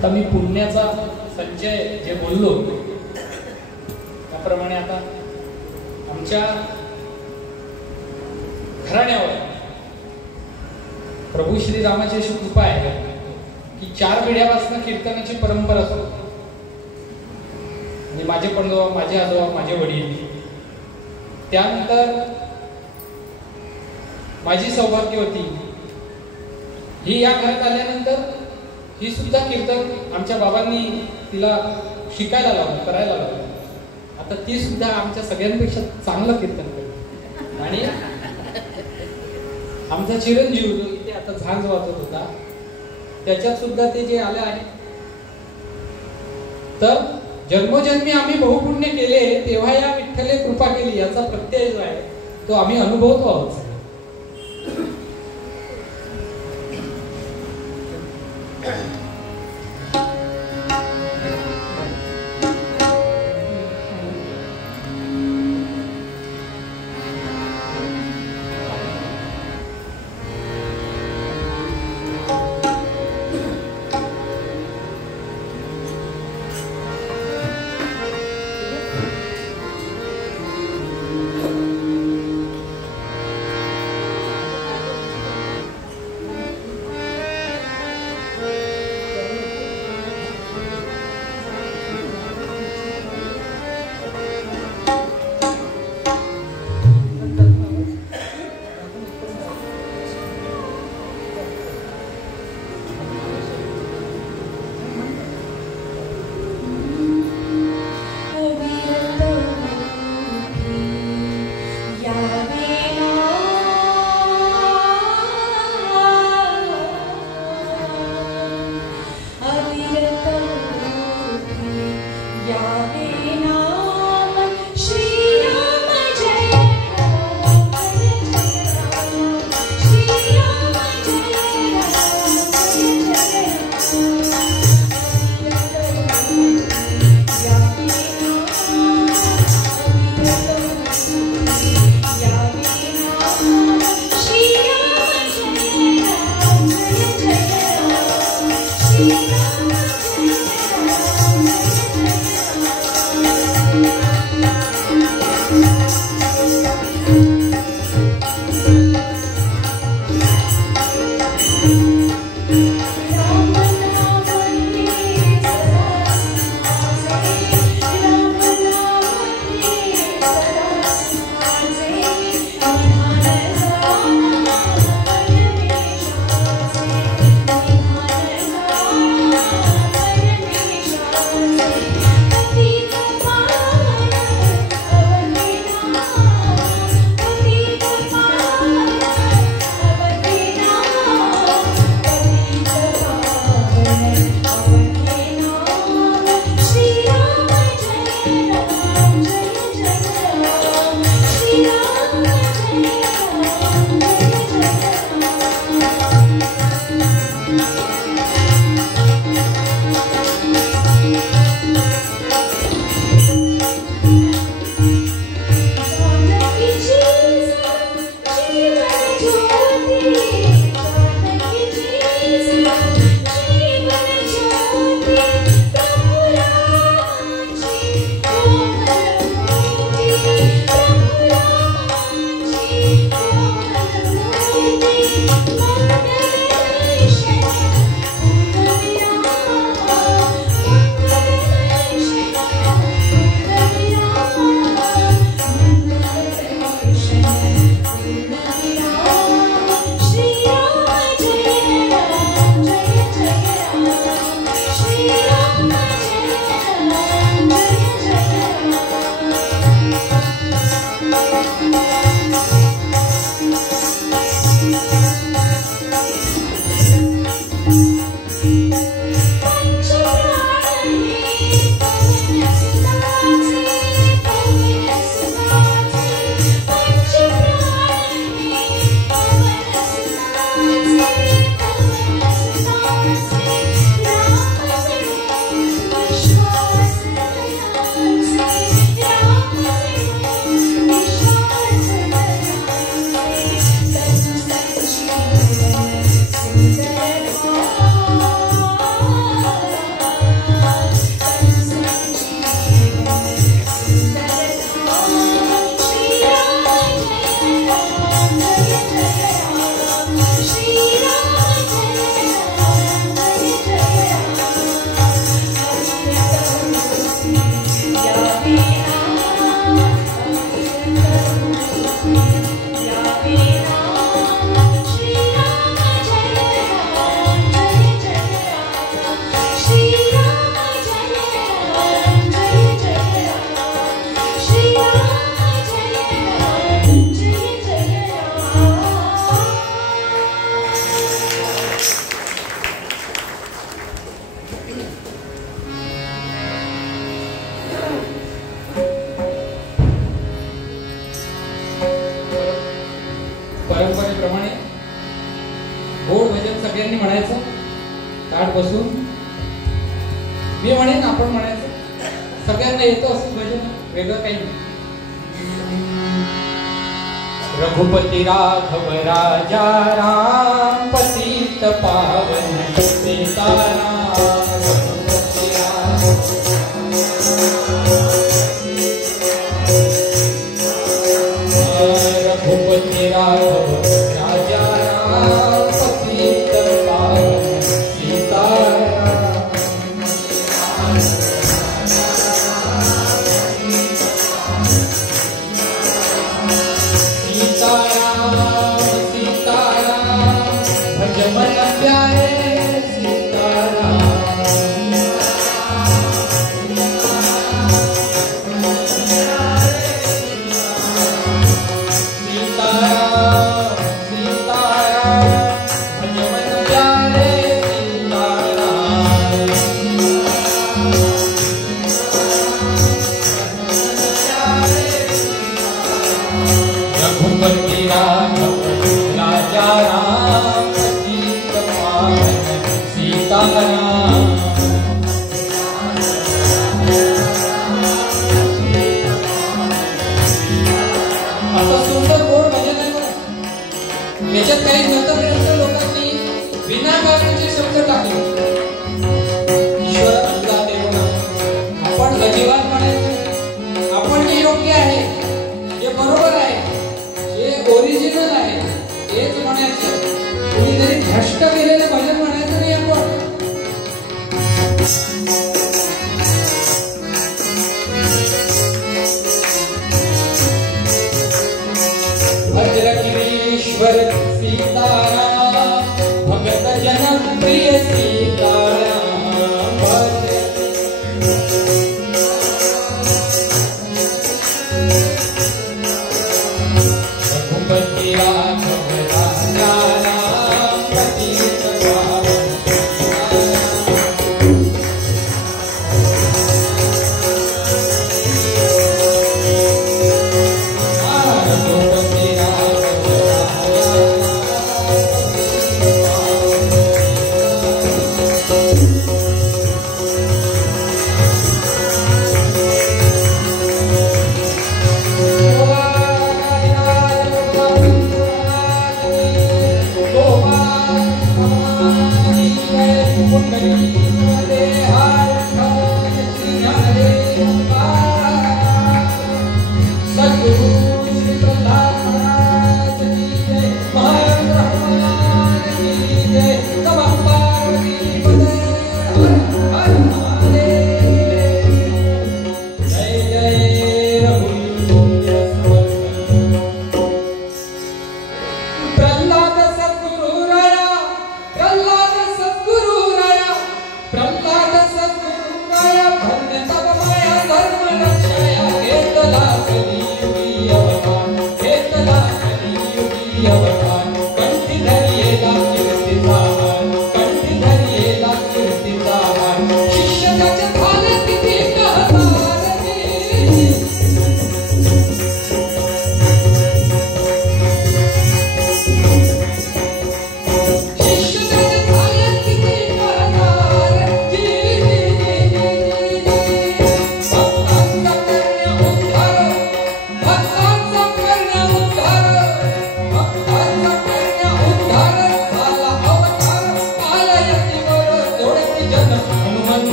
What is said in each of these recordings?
आता मी पुण्याचा संचय जे बोललो त्याप्रमाणे आता आमच्या घराण्यावर प्रभू श्रीरामाची अशी कृपा आहे की 4 पिढ्यापासून कीर्तनाची परंपरा असते. म्हणजे माझे पणजोबा, माझे आजोबा, माझे वडील, त्यानंतर माझी सौभाग्यवती ही या घरात आल्यानंतर ही सुद्धा कीर्तन आमच्या बाबांनी तिला शिकायला लावलं, करायला लावलं. आता ती सुद्धा आमच्या सगळ्यांपेक्षा चांगलं कीर्तन करते. आणि आमचा चिरंजीव जो इथे आता झांज वाजत होता त्याच्यात सुद्धा ते जे आले आहे. तर जन्मोजन्मी आम्ही बहुपुण्य केले तेव्हा या विठ्ठले कृपा केली याचा प्रत्यय जो आहे तो आम्ही अनुभवतो आहोत. बसून मी म्हणेन आपण म्हणायचं सगळ्यांना येतं असं भजन, वेगळं काही नाही. रघुपती राघव राजा राम पतित पावन सीताराम. रघुपती राघव राजा राम पतित पावन सीताराम. सीताराम सीताराम भज मन प्यारे सीताराम. राजा राम पतित पावन सीताराम. असं सुंदर गोड भजन आहे बघा. त्याच्यात काही नंतर लोकांनी विनाकारणचे शब्द टाकले. ईश्वर अंगा देवना आपण अजिबात म्हणायचं. आपण जे योग्य आहे, जे बरोबर आहे, जे ओरिजिनल आहे हेच म्हणायचं. कुणीतरी भ्रष्ट केलेलं भजन म्हणायचं नाही आपण. भद्रगिरीश्वर सीताराम भगत जन प्रिय सीताराम. रघुपति राघव राजा राम पतित पावन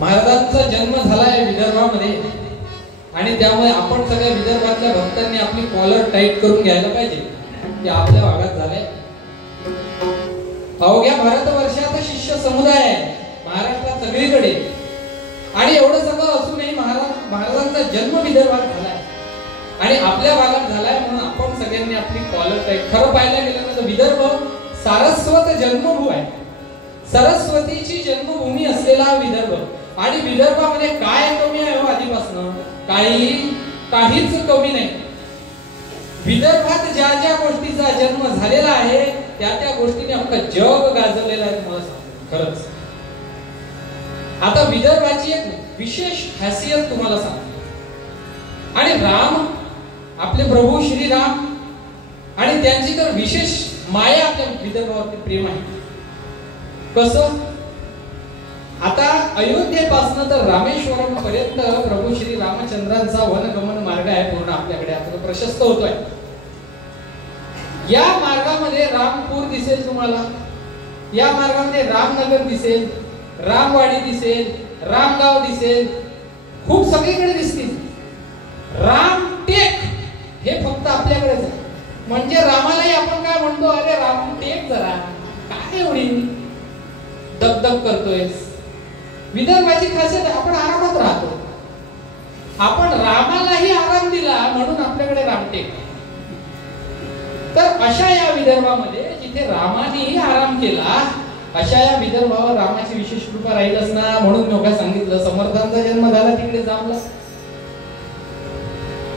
महाराजांचा जन्म झालाय विदर्भामध्ये आणि त्यामुळे आपण सगळ्या विदर्भातल्या भक्तांनी आपली कॉलर टाईट करून घ्यायला पाहिजे की आपल्या भागात झालंय. अवघ्या भारतवर्षात शिष्य समुदाय आहे महाराष्ट्रात सगळीकडे आणि एवढं सगळं असूनही महाराजांचा जन्म विदर्भात झालाय आणि आपल्या भागात झालाय म्हणून आपण सगळ्यांनी आपली कॉलर टाईट. खरं पाहायला गेलं तर विदर्भ सारस्वत सारस्वत जन्मभूमी आहे, सरस्वतीची जन्मभूमी असलेला विदर्भ. आणि विदर्भामध्ये काय कमी आहे हो आधीपासून? काहीच कमी नाही. विदर्भात ज्या ज्या गोष्टीचा जन्म झालेला आहे त्या त्या गोष्टीने अख्खं जग गाजवलेलं आहे. मला सांगतो खरंच. आता विदर्भाची एक विशेष खासियत तुम्हाला सांगतो. आणि राम, आपले प्रभू श्रीराम, आणि त्यांची तर विशेष माया आपल्या विदर्भावरती प्रेम आहे. कसं? आता अयोध्येपासून तर रामेश्वरम पर्यंत प्रभू श्री रामचंद्रांचा वनगमन मार्ग आहे पूर्ण आपल्याकडे. आता तो प्रशस्त होतोय. या मार्गामध्ये रामपूर दिसेल तुम्हाला, या मार्गामध्ये रामनगर दिसेल, रामवाडी दिसेल, रामगाव दिसेल, खूप सगळीकडे दिसतील. रामटेक हे फक्त आपल्याकडेच आहे. म्हणजे रामालाही आपण काय म्हणतो, अरे राम टेक जरा, काय एवढी दगदग करतोय. विदर्भाची खासियत आपण आरामात राहतो. आपण रामालाही आराम दिला म्हणून आपल्याकडे रामटेक. तर अशा या विदर्भामध्ये जिथे रामानेही आराम केला, अशा या विदर्भावर रामाची विशेष कृपा राहीलच ना. म्हणून मी काय सांगितलं, समर्थांचा जन्म झाला तिकडे जामला.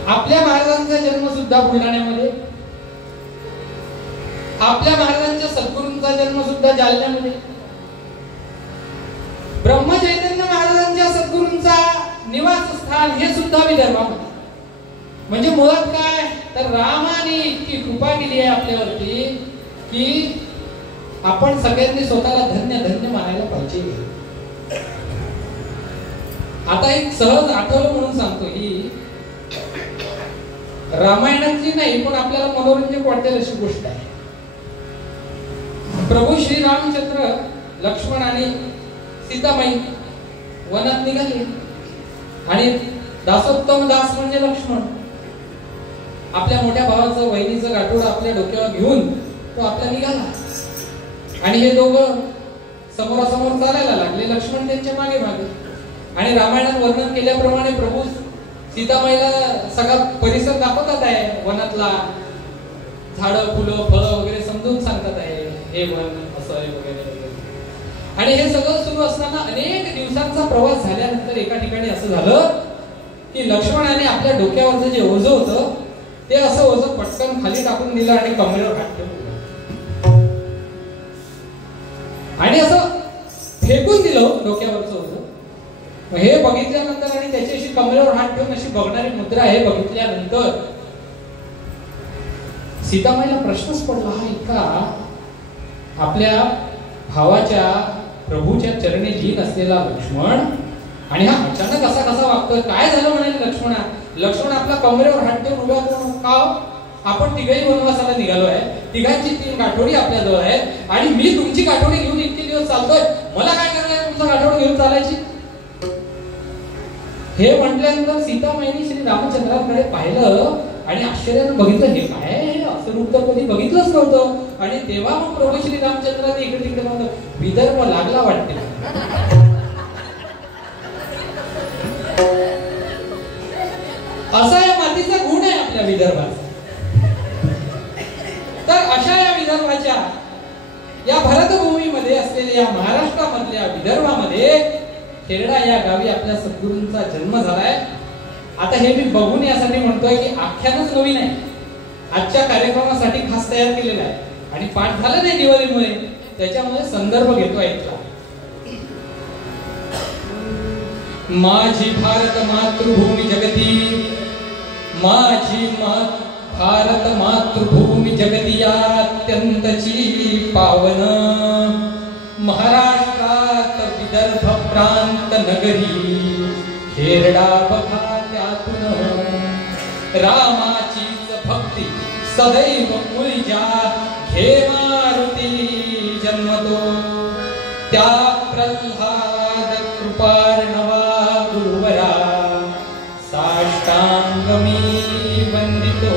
आपल्या महाराजांचा जन्म सुद्धा बुलढाण्यामध्ये, आपल्या महाराजांच्या सद्गुरूंचा जन्म सुद्धा जालन्यामध्ये, ब्रह्मचैतन्य महाराजांच्या सद्गुरूंचा निवासस्थान हे सुद्धा विदर्भामध्ये. म्हणजे मुळात काय, तर रामाने इतकी कृपा केली आहे आपल्यावरती की आपण सगळ्यांनी स्वतःला धन्य धन्य मानायला पाहिजे. आता एक सहज आठवलं म्हणून सांगतो. ही रामायणाची नाही पण आपल्याला मनोरंजक वाटेल अशी गोष्ट आहे. प्रभू श्री रामचंद्र, लक्ष्मण आणि सीतामाई वनात निघाले. आणि दासोत्तम दास म्हणजे लक्ष्मण आपल्या मोठ्या भावाचं वहिनीचं गाठोडं आपल्या डोक्यावर घेऊन तो आपला निघाला. आणि हे दोघं समोरासमोर चालायला लागले, लक्ष्मण त्यांच्या मागे मागे. आणि रामायणात वर्णन केल्याप्रमाणे प्रभू सीतामाईला सगळा परिसर दाखवतात आहे. वनातला झाडं, फुलं, फळं वगैरे समजून सांगतात आहे, हे वन असं आहे वगैरे वगैरे. आणि हे सगळं सुरू असताना अनेक दिवसांचा प्रवास झाल्यानंतर एका ठिकाणी असं झालं की लक्ष्मणाने आपल्या डोक्यावरचं जे ओझं होतं ते असं ओझं पटकन खाली टाकून दिलं आणि कमरेवर हात ठेवून आणि असं फेकून दिलं डोक्यावरचं ओझं. हे बघितल्यानंतर आणि त्याची अशी कमरेवर हात ठेवून अशी बघणारी मुद्रा हे बघितल्यानंतर सीतामाईला प्रश्नच पडला, हा इतका आपल्या भावाच्या प्रभूच्या चरणी लीन असलेला लक्ष्मण आणि हा अचानक असा कसा वागतोय, काय झालं म्हणाले लक्ष्मणा. लक्ष्मण आपला कमरेवर हात ठेवून उभा करून, का आपण तिघही वनवासाला निघालो आहे, तिघांची 3 गाठोडी आपल्या जवळ आहेत आणि मी तुमची गाठोडी घेऊन इतके दिवस चालतोय, मला काय करायला तुमचा गाठोडी घेऊन चालायची. हे म्हटल्यानंतर सीतामाईने श्री रामचंद्राकडे पाहिलं आणि आश्चर्याने बघितलं, हे काय, असं रूप तर कधी बघितलंच नव्हतं. आणि तेव्हा मग प्रभू श्री रामचंद्राने इकडे तिकडे म्हणतो, विदर्भ लागला वाटते. असा या मातीचा गुण आहे आपल्या विदर्भाचा. तर अशा या विदर्भाच्या या भरतभूमीमध्ये असलेल्या या महाराष्ट्रामधल्या विदर्भामध्ये खेरडा या गावी आपल्या सद्गुरूंचा जन्म झालाय. आता हे मी बघून यासाठी म्हणतोय की आख्यानच नवीन आहे, आजच्या कार्यक्रमासाठी खास तयार केलेला आहे आणि पाठ झालं नाही दिवाळीमुळे, त्याच्यामुळे संदर्भ घेतोय इथला. माझी भारत मातृभूमी जगती, माझी भारत मातृभूमी जगती अत्यंतची पावन, महाराष्ट्रात विदर्भ प्रांत नगरी, खेरडा बघा त्यातून रामाचीच भक्ती सदैव मुळीजा, घे मारुती जन्मतो त्या प्रल्हाद कृपार्णवा गुरुवरा, साष्टांग मी वंदितो.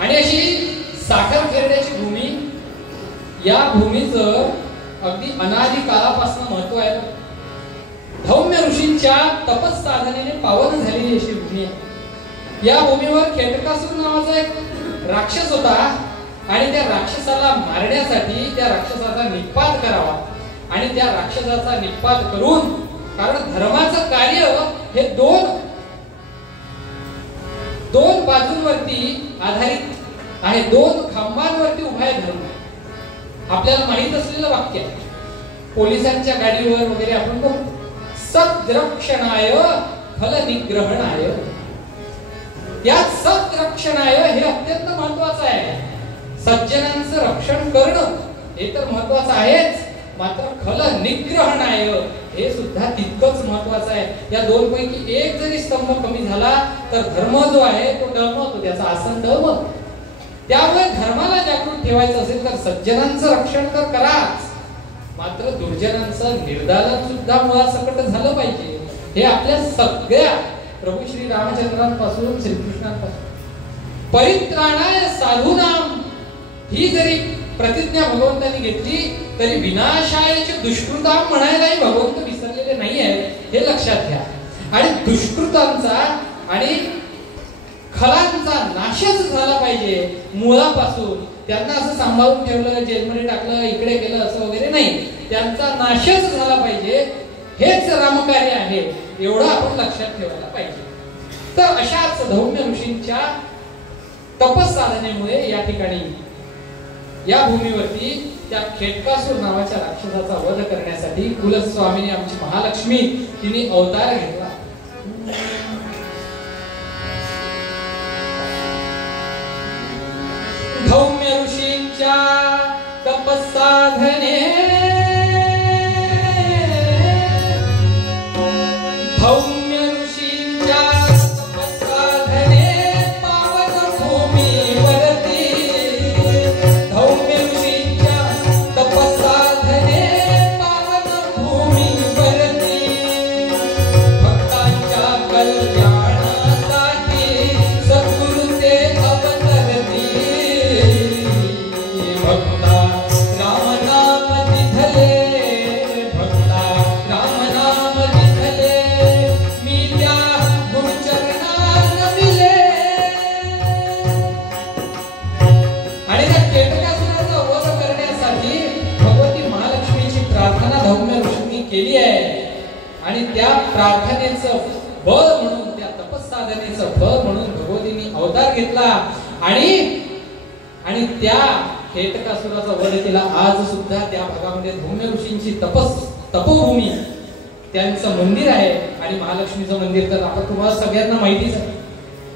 आणि अशी साखर खेरड्याची भूमी, या भूमीचं अगदी अनादी काळापासून महत्व आहे. धौम्य धौम्य ऋषींच्या तपस्साधनेने पावन झालेली अशी भूमी आहे. या भूमीवर खेटकासूर नावाचा एक राक्षस होता आणि त्या राक्षसाला मारण्यासाठी त्या राक्षसाचा निपात करावा आणि त्या राक्षसाचा निपात करून, कारण धर्माचं कार्य हे दोन बाजूंवरती आधारित आहे, दोन खांबांवरती उभा आहे धर्म. आपल्याला माहित असलेलं वाक्य आहे, पोलिसांच्या गाडीवर वगैरे आपण बघतो, सद्रक्षणाय फलनिग्रहणाय. या सद्रक्षणाय हे अत्यंत महत्वाचं आहे. सज्जनांचं रक्षण करणं हे तर महत्वाचं आहेच, मात्र खल निग्रहणाय हे सुद्धा तितकंच महत्वाचं आहे. या दोन पैकी एक जरी स्तंभ कमी झाला तर धर्म जो आहे तो डळमळतो, त्याचा आसन डळमळतो. त्यामुळे धर्माला जागृत ठेवायचं असेल तर सज्जनांचं रक्षण तर कराच, मात्र दुर्जनांचं निर्दालन सुद्धा मुळासकट झालं पाहिजे. हे आपल्या सगळ्या प्रभू श्री रामचंद्रांपासून श्रीकृष्णांपासून परित्राणाय साधूनाम ही जरी प्रतिज्ञा भगवंतांनी घेतली तरी विनाशायच दुष्कृताम म्हणायलाही भगवंत विसरलेले नाही आहेत, हे लक्षात घ्या. आणि दुष्कृतांचा आणि खलांचा नाशच झाला पाहिजे मुळापासून. त्यांना असं सांभाळून ठेवलं, जेलमध्ये टाकलं, इकडे केलं असं वगैरे नाही, त्यांचा नाशच झाला पाहिजे. हेच रामकार्य आहे, एवढं आपण लक्षात ठेवायला पाहिजे. तर अशाच धौम्य ऋषींच्या तपस्साधनेमुळे या ठिकाणी या भूमीवरती त्या खेटकासूर नावाच्या राक्षसाचा वध करण्यासाठी कुलस्वामीने आमची महालक्ष्मी तिने अवतार घेतला. धौम्य ऋषींच्या तपस्साधने धौम्य ऋषींच्या तपस्साधने पावन भूमीवरती. धौम्य ऋषींच्या तपस्साधने पावन भूमीवरती भक्तांच्या कल्याणासाठी सद्गुरु ते अवतरती. भक्ता राम नाम तिथले, भक्ता राम नाम तिथले, मी त्या गुरुचरणात नमिले. आणि त्या खेटकासुराचा वध करण्यासाठी भगवती महालक्ष्मीची प्रार्थना धौम्य ऋषींनी केली आहे. आणि त्या प्रार्थनेचं बळ म्हणून, त्या तपस्साधनेचं फळ म्हणून भगवतीने अवतार घेतला आणि त्या खेटकासुराचा वध केला. आज सुद्धा त्या भागामध्ये धौम्य ऋषींची तपोभूमी, त्यांचं मंदिर आहे. आणि महालक्ष्मीचं मंदिर तर आता तुम्हाला सगळ्यांना माहितीच आहे.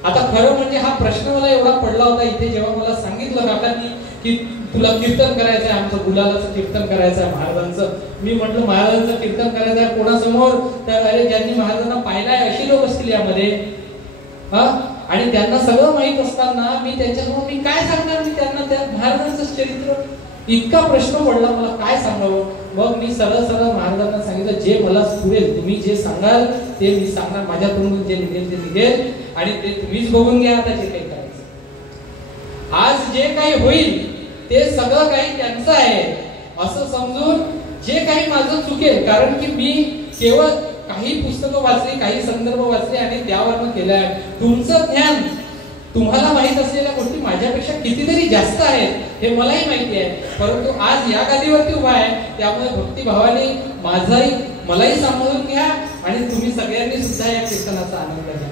आता खरं म्हणजे हा प्रश्न मला एवढा पडला होता इथे, जेव्हा मला सांगितलं काकांनी की तुला कीर्तन करायचंय, आमचं गुलालाचं कीर्तन करायचं आहे महाराजांचं. मी म्हटलं महाराजांचं कीर्तन करायचं आहे कोणासमोर? तर अरे ज्यांनी महाराजांना पाहिलाय अशी लोक असतील यामध्ये. आणि त्यांना सगळं माहित असताना मी त्यांच्यासमोर मी काय सांगणार? मी त्यांना त्या महाराजांचं चरित्र, इतका प्रश्न पडला मला, काय सांगावं. मग मी सरळ महाराजांना सांगितलं, जे मला पुरेल, तुम्ही जे सांगाल ते मी सांगणार, माझ्याकडून जे निघेल ते निघेल आणि ते तुम्हीच बघून घ्या आता जे काही करायचं. आज जे काही होईल ते सगळं काही त्यांचं आहे असं समजून जे काही माझं चुकेल, कारण की मी केवळ काही पुस्तकं वाचली, काही संदर्भ वाचले आणि त्यावरनं केलं आहे. तुमचं ज्ञान, तुम्हाला माहित असलेल्या गोष्टी माझ्यापेक्षा कितीतरी जास्त आहेत हे मलाही माहिती आहे. परंतु आज या गादीवरती उभा आहे, त्यामुळे भक्तिभावाने मलाही सांभाळून घ्या आणि तुम्ही सगळ्यांनी सुद्धा या कीर्तनाचा आनंद घ्या.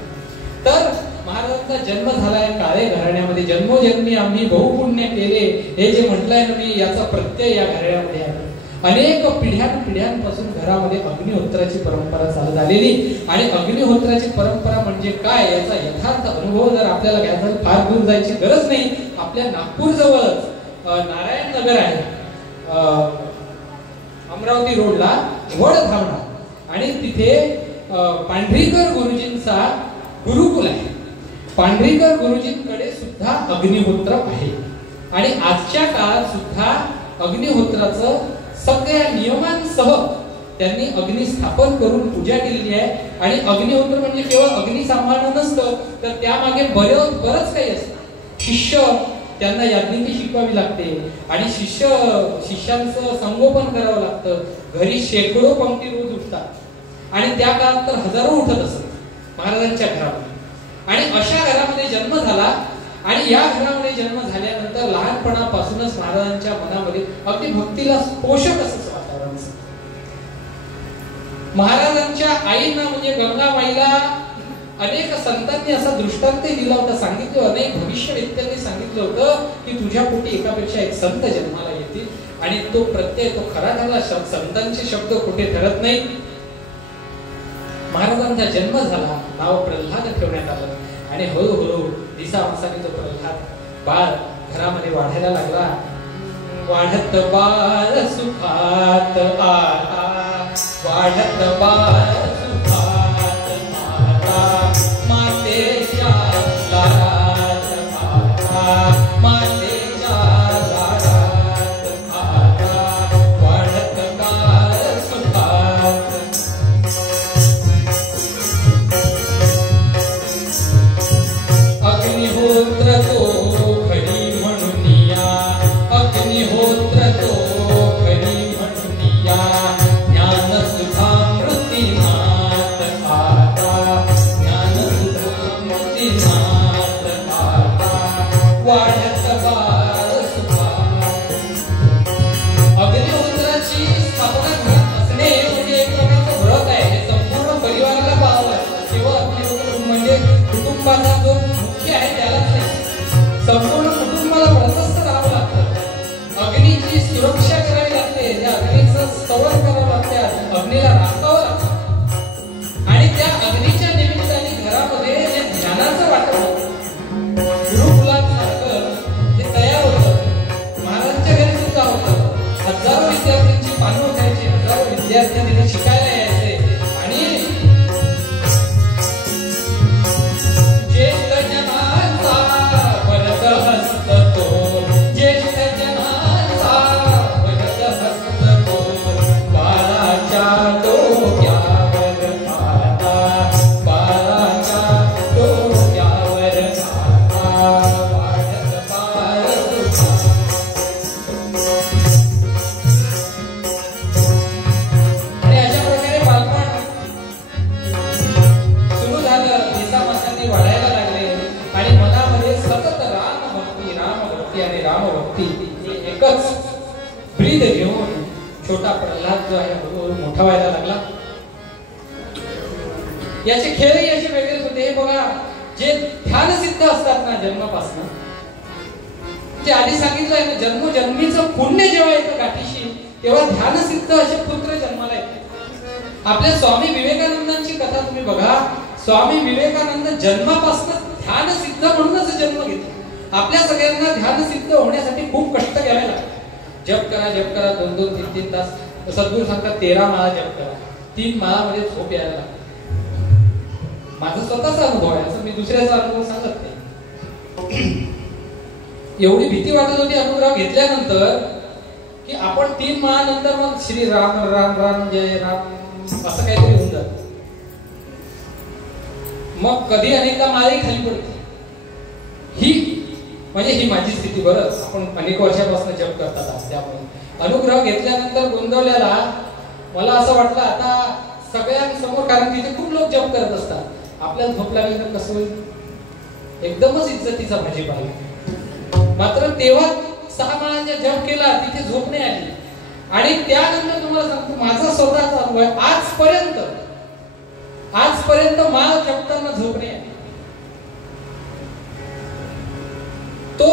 तर महाराजांचा जन्म झालाय काळे घराण्यामध्ये, जन्मोजन्मी आम्ही बहुपुण्य केले हे जे म्हटलंय ना मी, याचा प्रत्यय या घराण्यामध्ये आहे. अनेक पिढ्यांपासून घरामध्ये अग्निहोत्राची परंपरा चालत आलेली. आणि अग्निहोत्राची परंपरा म्हणजे काय याचा यथार्थ अनुभव जर आपल्याला घ्यायचा, फार दूर जायची गरज नाही. आपल्या नागपूर जवळच नारायण नगर आहे, अमरावती रोडला वडधावणा, आणि तिथे पांढरीकर गुरुजींचा गुरुकुल आहे. पांढरीकर गुरुजींकडे सुद्धा अग्निहोत्र आहे. आणि आजच्या काळात सुद्धा अग्निहोत्राचं सगळ्या नियमांसह त्यांनी अग्नी स्थापन करून पूजा केलेली आहे. आणि अग्निहोत्र म्हणजे केवळ अग्नी सांभाळणं नसतं, तर त्यामागे बरंच काही असतं. शिष्य, त्यांना याज्ञिकी शिकवावी लागते आणि शिष्यांचं संगोपन करावं लागतं. घरी शेकडो पंक्ती रोज उठतात आणि त्या काळात तर हजारो उठत असत महाराजांच्या घरामध्ये. आणि अशा घरामध्ये जन्म झाला. आणि या घरामध्ये जन्म झाल्यानंतर लहानपणापासूनच महाराजांच्या मनामध्ये अगदी भक्तीला पोषक असंच वातावरण. महाराजांच्या आईंना म्हणजे गंगाबाईला अनेक संतांनी असा दृष्टांत दिला होता, सांगितलं, अनेक भविष्यवेत्त्यांनी सांगितलं होतं की तुझ्या पोटी एकापेक्षा एक संत जन्माला येतील आणि तो प्रत्यय तो खरा ठरला. संतांचे शब्द कुठे ठरत नाही. महाराजांचा जन्म झाला, नाव प्रल्हाद ठेवण्यात आलं आणि हळूहळू दिसामासाने तो प्रल्हाद बाळ घरामध्ये वाढायला लागला. वाढत बाळ सुखात आता, वाढत बाळ सुखात आता, मातेच्या लाडात आता, मातेच्या लाडात आता, वाढत बाळ सुखात. अग्निहोत्र तो खरी म्हणून या, अग्निहोत्र तो खरी म्हणून या, ज्ञानसुधामृतिनाथ आता, ज्ञानसुधामृतिनाथ आता, वाढत बाळ सुखात. अग्निहोत्राची स्थापना घरात असणे म्हणजे एक प्रकारचं व्रत आहे. हे संपूर्ण परिवाराला पाहावं लागतं. किंवा अग्निहोत्र म्हणजे कुटुंबाचा जो मुख्य आहे त्यालाच नाही, संपूर्ण कुटुंबाला व्रतस्थ राहावं लागतं. अग्नीची सुरक्षा करावी लागते, त्या अग्नीचं स्तवन करावं लागते, अग्नीला राखावं लागतं. आणि त्या अग्नीच्या निमित्ताने घरामध्ये जे ज्ञानाचं वाटप होतं, गुरुकुलासारखं जे तयार होतं, महाराजांच्या घरी सुद्धा होतं. हजारो विद्यार्थ्यांची पानं उठायची, हजारो विद्यार्थी तिथे शिकायला यायचे. आणि ज्येष्ठ जनाचा वरद हस्त तो, ज्येष्ठ जनाचा वरद हस्त तो, बाळाच्या डोक्यावर आता, बाळाच्या डोक्यावर आता, वाढत बाळ सुखात. आणि अशा प्रकारे बालपण सुरू झालं. दिसामासांनी वाढायला लागले आणि मनामध्ये सतत रामभक्ती रामभक्ती आणि रामभक्ती हे एकच ब्रीद घेऊन छोटा प्रल्हाद जो आहे हळूहळू मोठा व्हायला लागला. याचे खेळही असे वेगळेच होते. हे बघा, जे ध्यानसिद्ध असतात ना जन्मापासून, जे आधी सांगितलं आहे ना, जन्मोजन्मीचं पुण्य जेव्हा येतं गाठीशी तेव्हा ध्यानसिद्ध असे पुत्र जन्माला येते. आपल्या स्वामी विवेकानंदांची कथा तुम्ही बघा. स्वामी विवेकानंद जन्मापासून ध्यानसिद्ध म्हणूनच जन्म घेतला. आपल्या सगळ्यांना ध्यानसिद्ध होण्यासाठी खूप कष्ट घ्यावे लागतात. जप करा, जप करा, 2-2, 3-3 तास. सद्गुरू सांगतात 13 माळा जप करा. 3 माळामध्ये झोप यायला लागते. माझा स्वतःचा अनुभव आहे, असं मी दुसऱ्याचा अनुभव सांगत नाही. एवढी भीती वाटत होती अनुग्रह घेतल्यानंतर की आपण 3 माळानंतर मग श्री राम राम राम जय राम असं काहीतरी होऊन जात. मग कधी अनेकदा माळही खाली पडते. ही म्हणजे ही माझी स्थिती. बरं, आपण अनेक वर्षापासून जप करतात. त्यामुळे अनुग्रह घेतल्यानंतर गोंधळल्याला मला असं वाटलं आता सगळ्यांसमोर, कारण तिथे खूप लोक जप करत असतात, आपल्याला झोप लागली तर कसं होईल. एकदमच इज्जतीचा भाजीपाला. मात्र तेव्हा 6 माळांचा जप केला, तिथे झोप नाही आली. आणि त्यानंतर तुम्हाला सांगतो माझा स्वतःचा अनुभव आहे. आजपर्यंत माळ जपताना झोप नाही आली. तो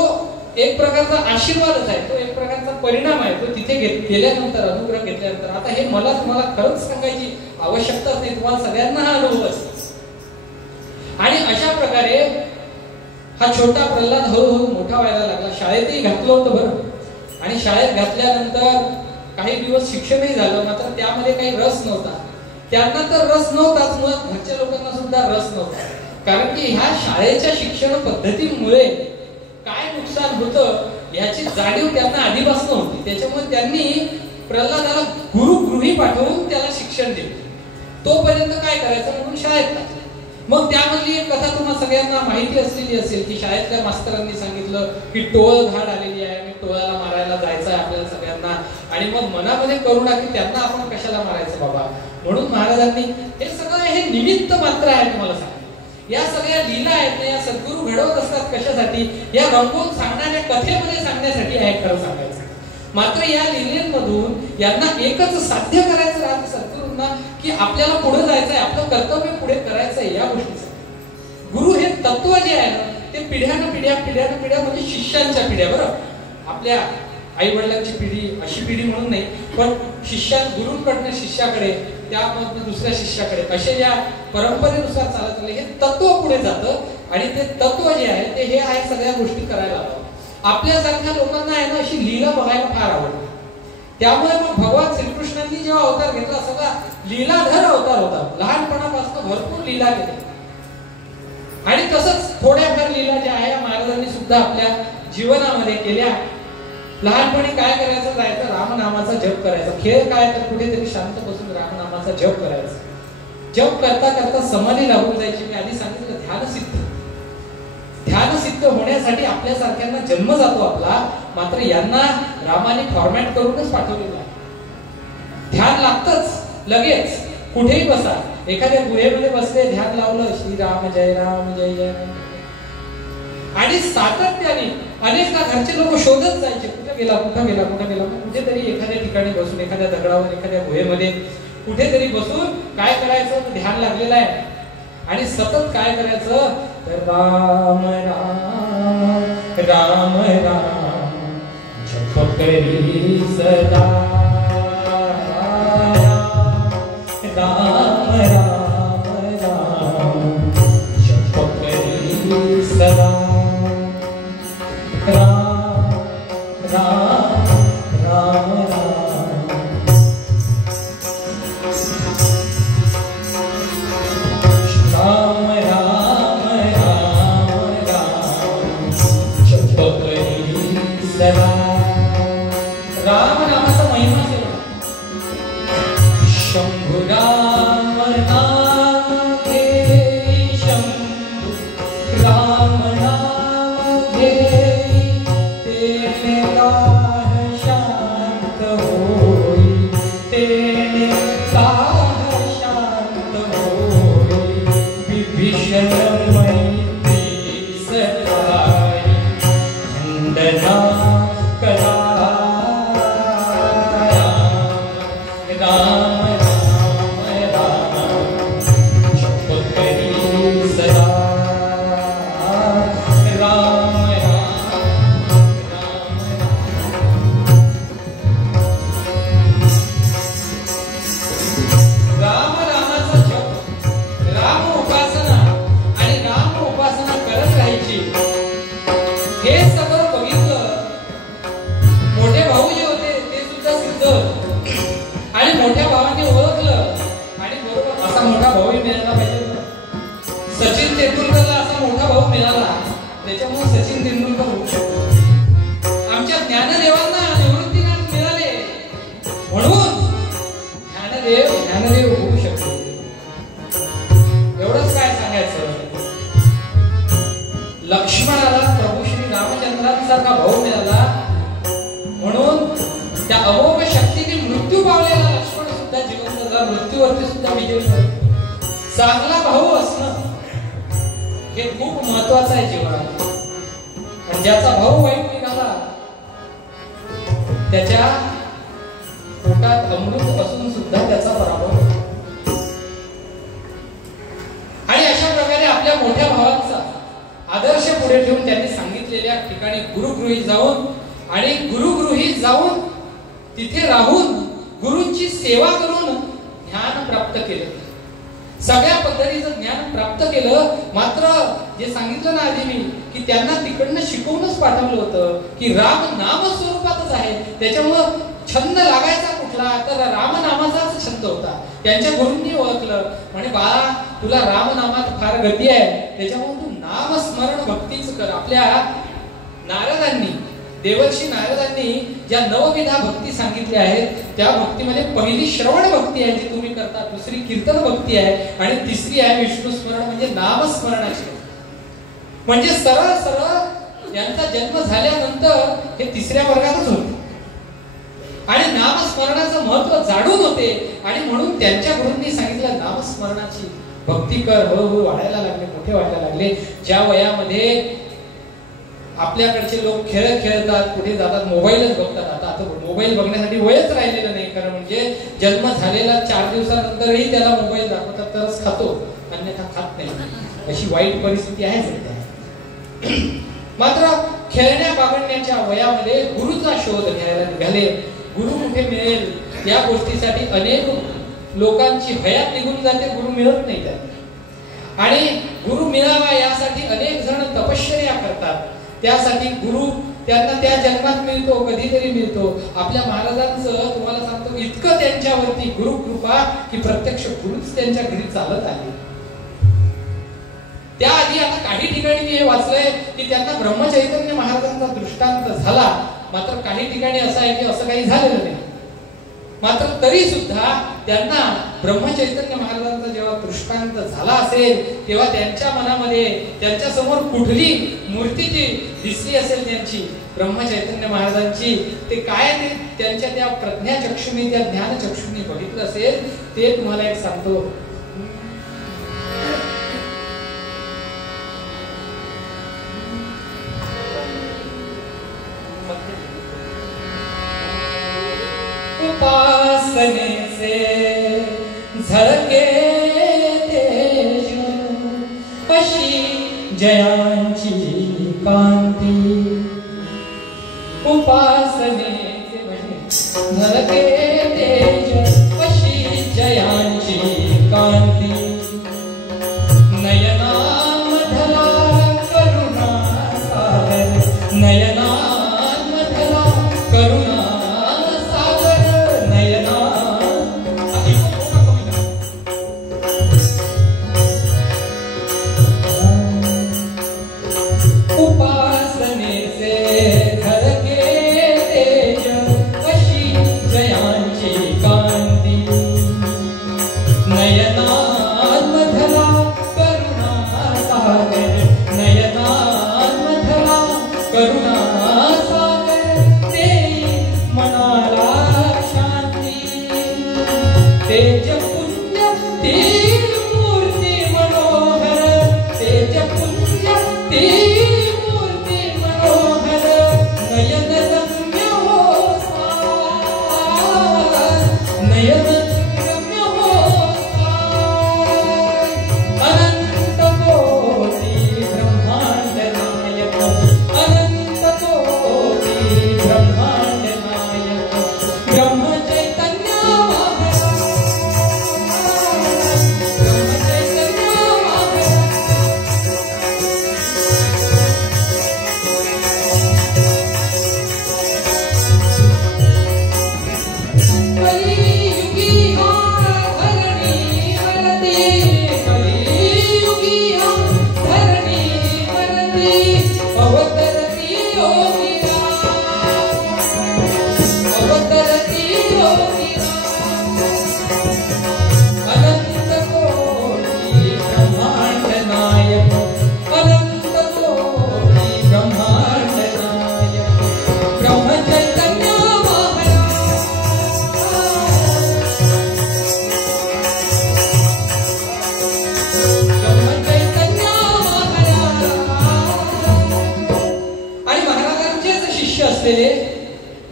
एक प्रकारचा आशीर्वादच आहे, तो एक प्रकारचा परिणाम आहे. तो तिथे गेल्यानंतर, अनुग्रह घेतल्यानंतर. आता हे मला तुम्हाला खरंच सांगायची आवश्यकताच नाही, तुम्हाला सगळ्यांना हा अनुभव असेल. आणि अशा प्रकारे हा छोटा प्रल्हाद हळूहळू मोठा व्हायला लागला. शाळेतही घातलं होतं बरं. आणि शाळेत घातल्यानंतर काही दिवस शिक्षणही झालं, मात्र त्यामध्ये काही रस नव्हता. त्यांना तर रस नव्हताच, मुळात घरच्या लोकांना सुद्धा रस नव्हता. कारण की ह्या शाळेच्या शिक्षण पद्धतीमुळे काय नुकसान होतं याची जाणीव त्यांना आधीपासून होती. त्याच्यामुळे त्यांनी प्रल्हादाला गुरुगृही पाठवून त्याला शिक्षण दिले. तोपर्यंत काय करायचं म्हणून शाळेत टाकले. मग त्यामधली एक कथा तुम्हाला सगळ्यांना माहिती असलेली असेल की शाळेतल्या मास्तरांनी सांगितलं की टोळ घाट आलेली आहे आणि टोळाला मारायला जायचं आहे आपल्याला सगळ्यांना, आणि मग मनामध्ये करुणा की त्यांना आपण कशाला मारायचं बाबा. म्हणून महाराजांनी हे सगळं हे निमित्त मात्र आहे तुम्हाला सांगितलं. या सगळ्या लीला आहेत ना, या सद्गुरू घडवत असतात कशासाठी, या रंगवून सांगणाऱ्या कथेमध्ये सांगण्यासाठी आहे खरं सांगायचं. मात्र या लीलेमधून यांना एकच साध्य करायचं राहतं सद्गुरूंना की आपल्याला पुढे जायचंय, आपलं कर्तव्य पुढे करायचंय. या गोष्टीचं गुरु हे तत्व जे आहे ना ते पिढ्यानं पिढ्या म्हणजे शिष्यांच्या पिढ्या, बरं आपल्या आई वडिलांची पिढी अशी पिढी म्हणून नाही, पण गुरुंकडनं शिष्याकडे, त्यामधून दुसऱ्या शिष्याकडे, असे या परंपरेनुसार चालत आले हे तत्व पुढे जातं. आणि ते तत्व जे आहे ते हे आहे सगळ्या गोष्टी करायला हवं. आपल्यासारख्या लोकांना आहे ना अशी लीला बघायला फार आवडते. त्यामुळे मग भगवान श्रीकृष्णांनी जेव्हा अवतार घेतला सगळा लीलाधर अवतार होता. लहानपणापासून भरपूर लीला केल्या आणि तसंच थोड्याफार लीला ज्या आहे महाराजांनी सुद्धा आपल्या जीवनामध्ये केल्या. लहानपणी काय करायचं, जायचं रामनामाचा जप करायचा. खेळ काय तर कुठेतरी शांत बसून रामनामाचा जप करायचा. जप करता करता समाधी लागून जायची. मी आधी सांगितलं ध्यानसिद्ध होण्यासाठी आपल्यासारख्यांना जन्म जातो आपला, मात्र यांना रामाने फॉर्मॅट करूनच पाठवलेलं आहे. ध्यान लागतच लगेच, कुठेही बसा. एखाद्या गुहेमध्ये बसले, ध्यान लावलं, श्रीराम जय राम जय जय, आणि सातत्याने अनेकदा घरचे लोक शोधत जायचे कुठे गेला. कुठेतरी एखाद्या ठिकाणी बसून, एखाद्या दगडावर, एखाद्या गुहेमध्ये कुठेतरी बसून काय करायचं, ध्यान लागलेलं आहे. आणि सतत काय करायचं, राम राम राम राम जप करी सदा, राम राम राम जप करी सदा, राम राम राम राम. राम राम राम राम जप करी सदा. राम नामाचा महिमा असेल. शंभु राम नाम घे, शंभु राम नाम घे, तेने राह शांत होई, तेने राह शांत होई, विभीषण मैत्री सताई, खंडना करा. राम राम राम जप करी सदा, राम रामाचा जप, राम उपासना आणि राम उपासना करत राहायची. हे सगळं बघितलं मोठे भाऊ जे होते ते सुद्धा सिद्ध होते. आणि मोठ्या भावांनी ओळखलं आणि बरोबर असा मोठा भाऊही मिळाला पाहिजे. सचिन तेंडुलकरला असा मोठा भाऊ मिळाला, त्याच्यामुळे सचिन तेंडुलकर होऊ शकतो. आमच्या ज्ञानदेवांना निवृत्तीनाथ मिळाले म्हणून ज्ञानदेव होऊ शकतो. एवढंच काय सांगायचं. लक्ष्मणाला प्रभू श्री रामचंद्रांसारखा भाऊ मिळाला म्हणून त्या अमोघ शक्तीने मृत्यू पावलेला लक्ष्मण सुद्धा जिवंत झाला, मृत्यूवरती सुद्धा विजय झाला. चांगला भाऊ असणं हे खूप महत्वाचं आहे जीवनात. आणि ज्याचा भाऊ वाईट निघाला त्याच्या पोटात अमृत असून सुद्धा त्याचा पराभव होतो. आणि अशा प्रकारे आपल्या मोठ्या भावांचा आदर्श पुढे ठेवून त्यांनी सांगितलेल्या ठिकाणी गुरुगृहीत जाऊन आणि गुरुगृहीत जाऊन तिथे राहून गुरूंची सेवा करून ज्ञान प्राप्त केलं. सगळ्या पद्धतीचं ज्ञान प्राप्त केलं. मात्र जे सांगितलं ना आधी मी की त्यांना तिकडनं शिकवूनच पाठवलं होतं की राम नाम स्वरूपातच आहे. त्याच्यामुळं छंद लागायचा कुठला तर रामनामाचाच छंद होता. त्यांच्या गुरूंनी ओळखलं म्हणे बाळा तुला रामनामात फार गती आहे, त्याच्यामुळे तू नामस्मरण भक्तीच कर. आपल्या नारदांनी देवर्षी नारदांनी ज्या नवविधा भक्ती सांगितल्या आहेत त्या भक्तीमध्ये पहिली श्रवण भक्ती आहे जी तुम्ही करता, दुसरी कीर्तन भक्ती आहे आणि तिसरी आहे विष्णू स्मरण म्हणजे नामस्मरणाची. म्हणजे सरळ सरळ यांचा जन्म झाल्यानंतर हे तिसऱ्या वर्गातच होते आणि नामस्मरणाचं महत्व जाणून होते आणि म्हणून त्यांच्या गुरूंनी सांगितलं नामस्मरणाची भक्ती कर. हळूहळू वाढायला लागले, मोठे व्हायला लागले. ज्या वयामध्ये आपल्याकडचे लोक खेळ खेळतात, कुठे जातात, मोबाईलच बघतात. आता मोबाईल बघण्यासाठी वयच राहिलेलं नाही. कारण म्हणजे जन्म झालेला 4 दिवसानंतरही त्याला मोबाईल दाखवतात तरच खातो, अन्यथा खात नाही. अशी वाईट परिस्थिती आहे सध्या. मात्र खेळण्या बागडण्याच्या वयामध्ये गुरुचा शोध घ्यायला निघाले. गुरु कुठे मिळेल या गोष्टीसाठी अनेक लोकांची हयात निघून जाते, गुरु मिळत नाही त्यांना. आणि गुरु मिळावा यासाठी अनेक जण तपश्चर्या करतात. त्यासाठी गुरु त्यांना त्या जन्मात मिळतो, कधीतरी मिळतो. आपल्या महाराजांचं तुम्हाला सांगतो इतकं त्यांच्यावरती गुरु कृपा की प्रत्यक्ष गुरुच त्यांच्या घरी चालत आले. त्याआधी आता काही ठिकाणी मी हे वाचलंय की त्यांना ब्रह्मचैतन्य महाराजांचा दृष्टांत झाला. मात्र काही ठिकाणी असं आहे की असं काही झालेलं नाही. मात्र तरी सुद्धा त्यांना ब्रह्मचैतन्य महाराजांचा जेव्हा दृष्टांत झाला असेल तेव्हा त्यांच्या मनामध्ये त्यांच्या समोर कुठली मूर्ती जी दिसली असेल त्यांची ब्रह्मचैतन्य महाराजांची, ते काय ते त्यांच्या त्या प्रज्ञाचक्षुनी त्या ज्ञानचक्षुनी बघितलं असेल ते तुम्हाला एक सांगतो. उपासने से झळके तेज अशी जयांची कांती. उपासने से झळके तेज अशी जयांची कांती. नयनामधला करुणा सागर, नयनामधला करुणा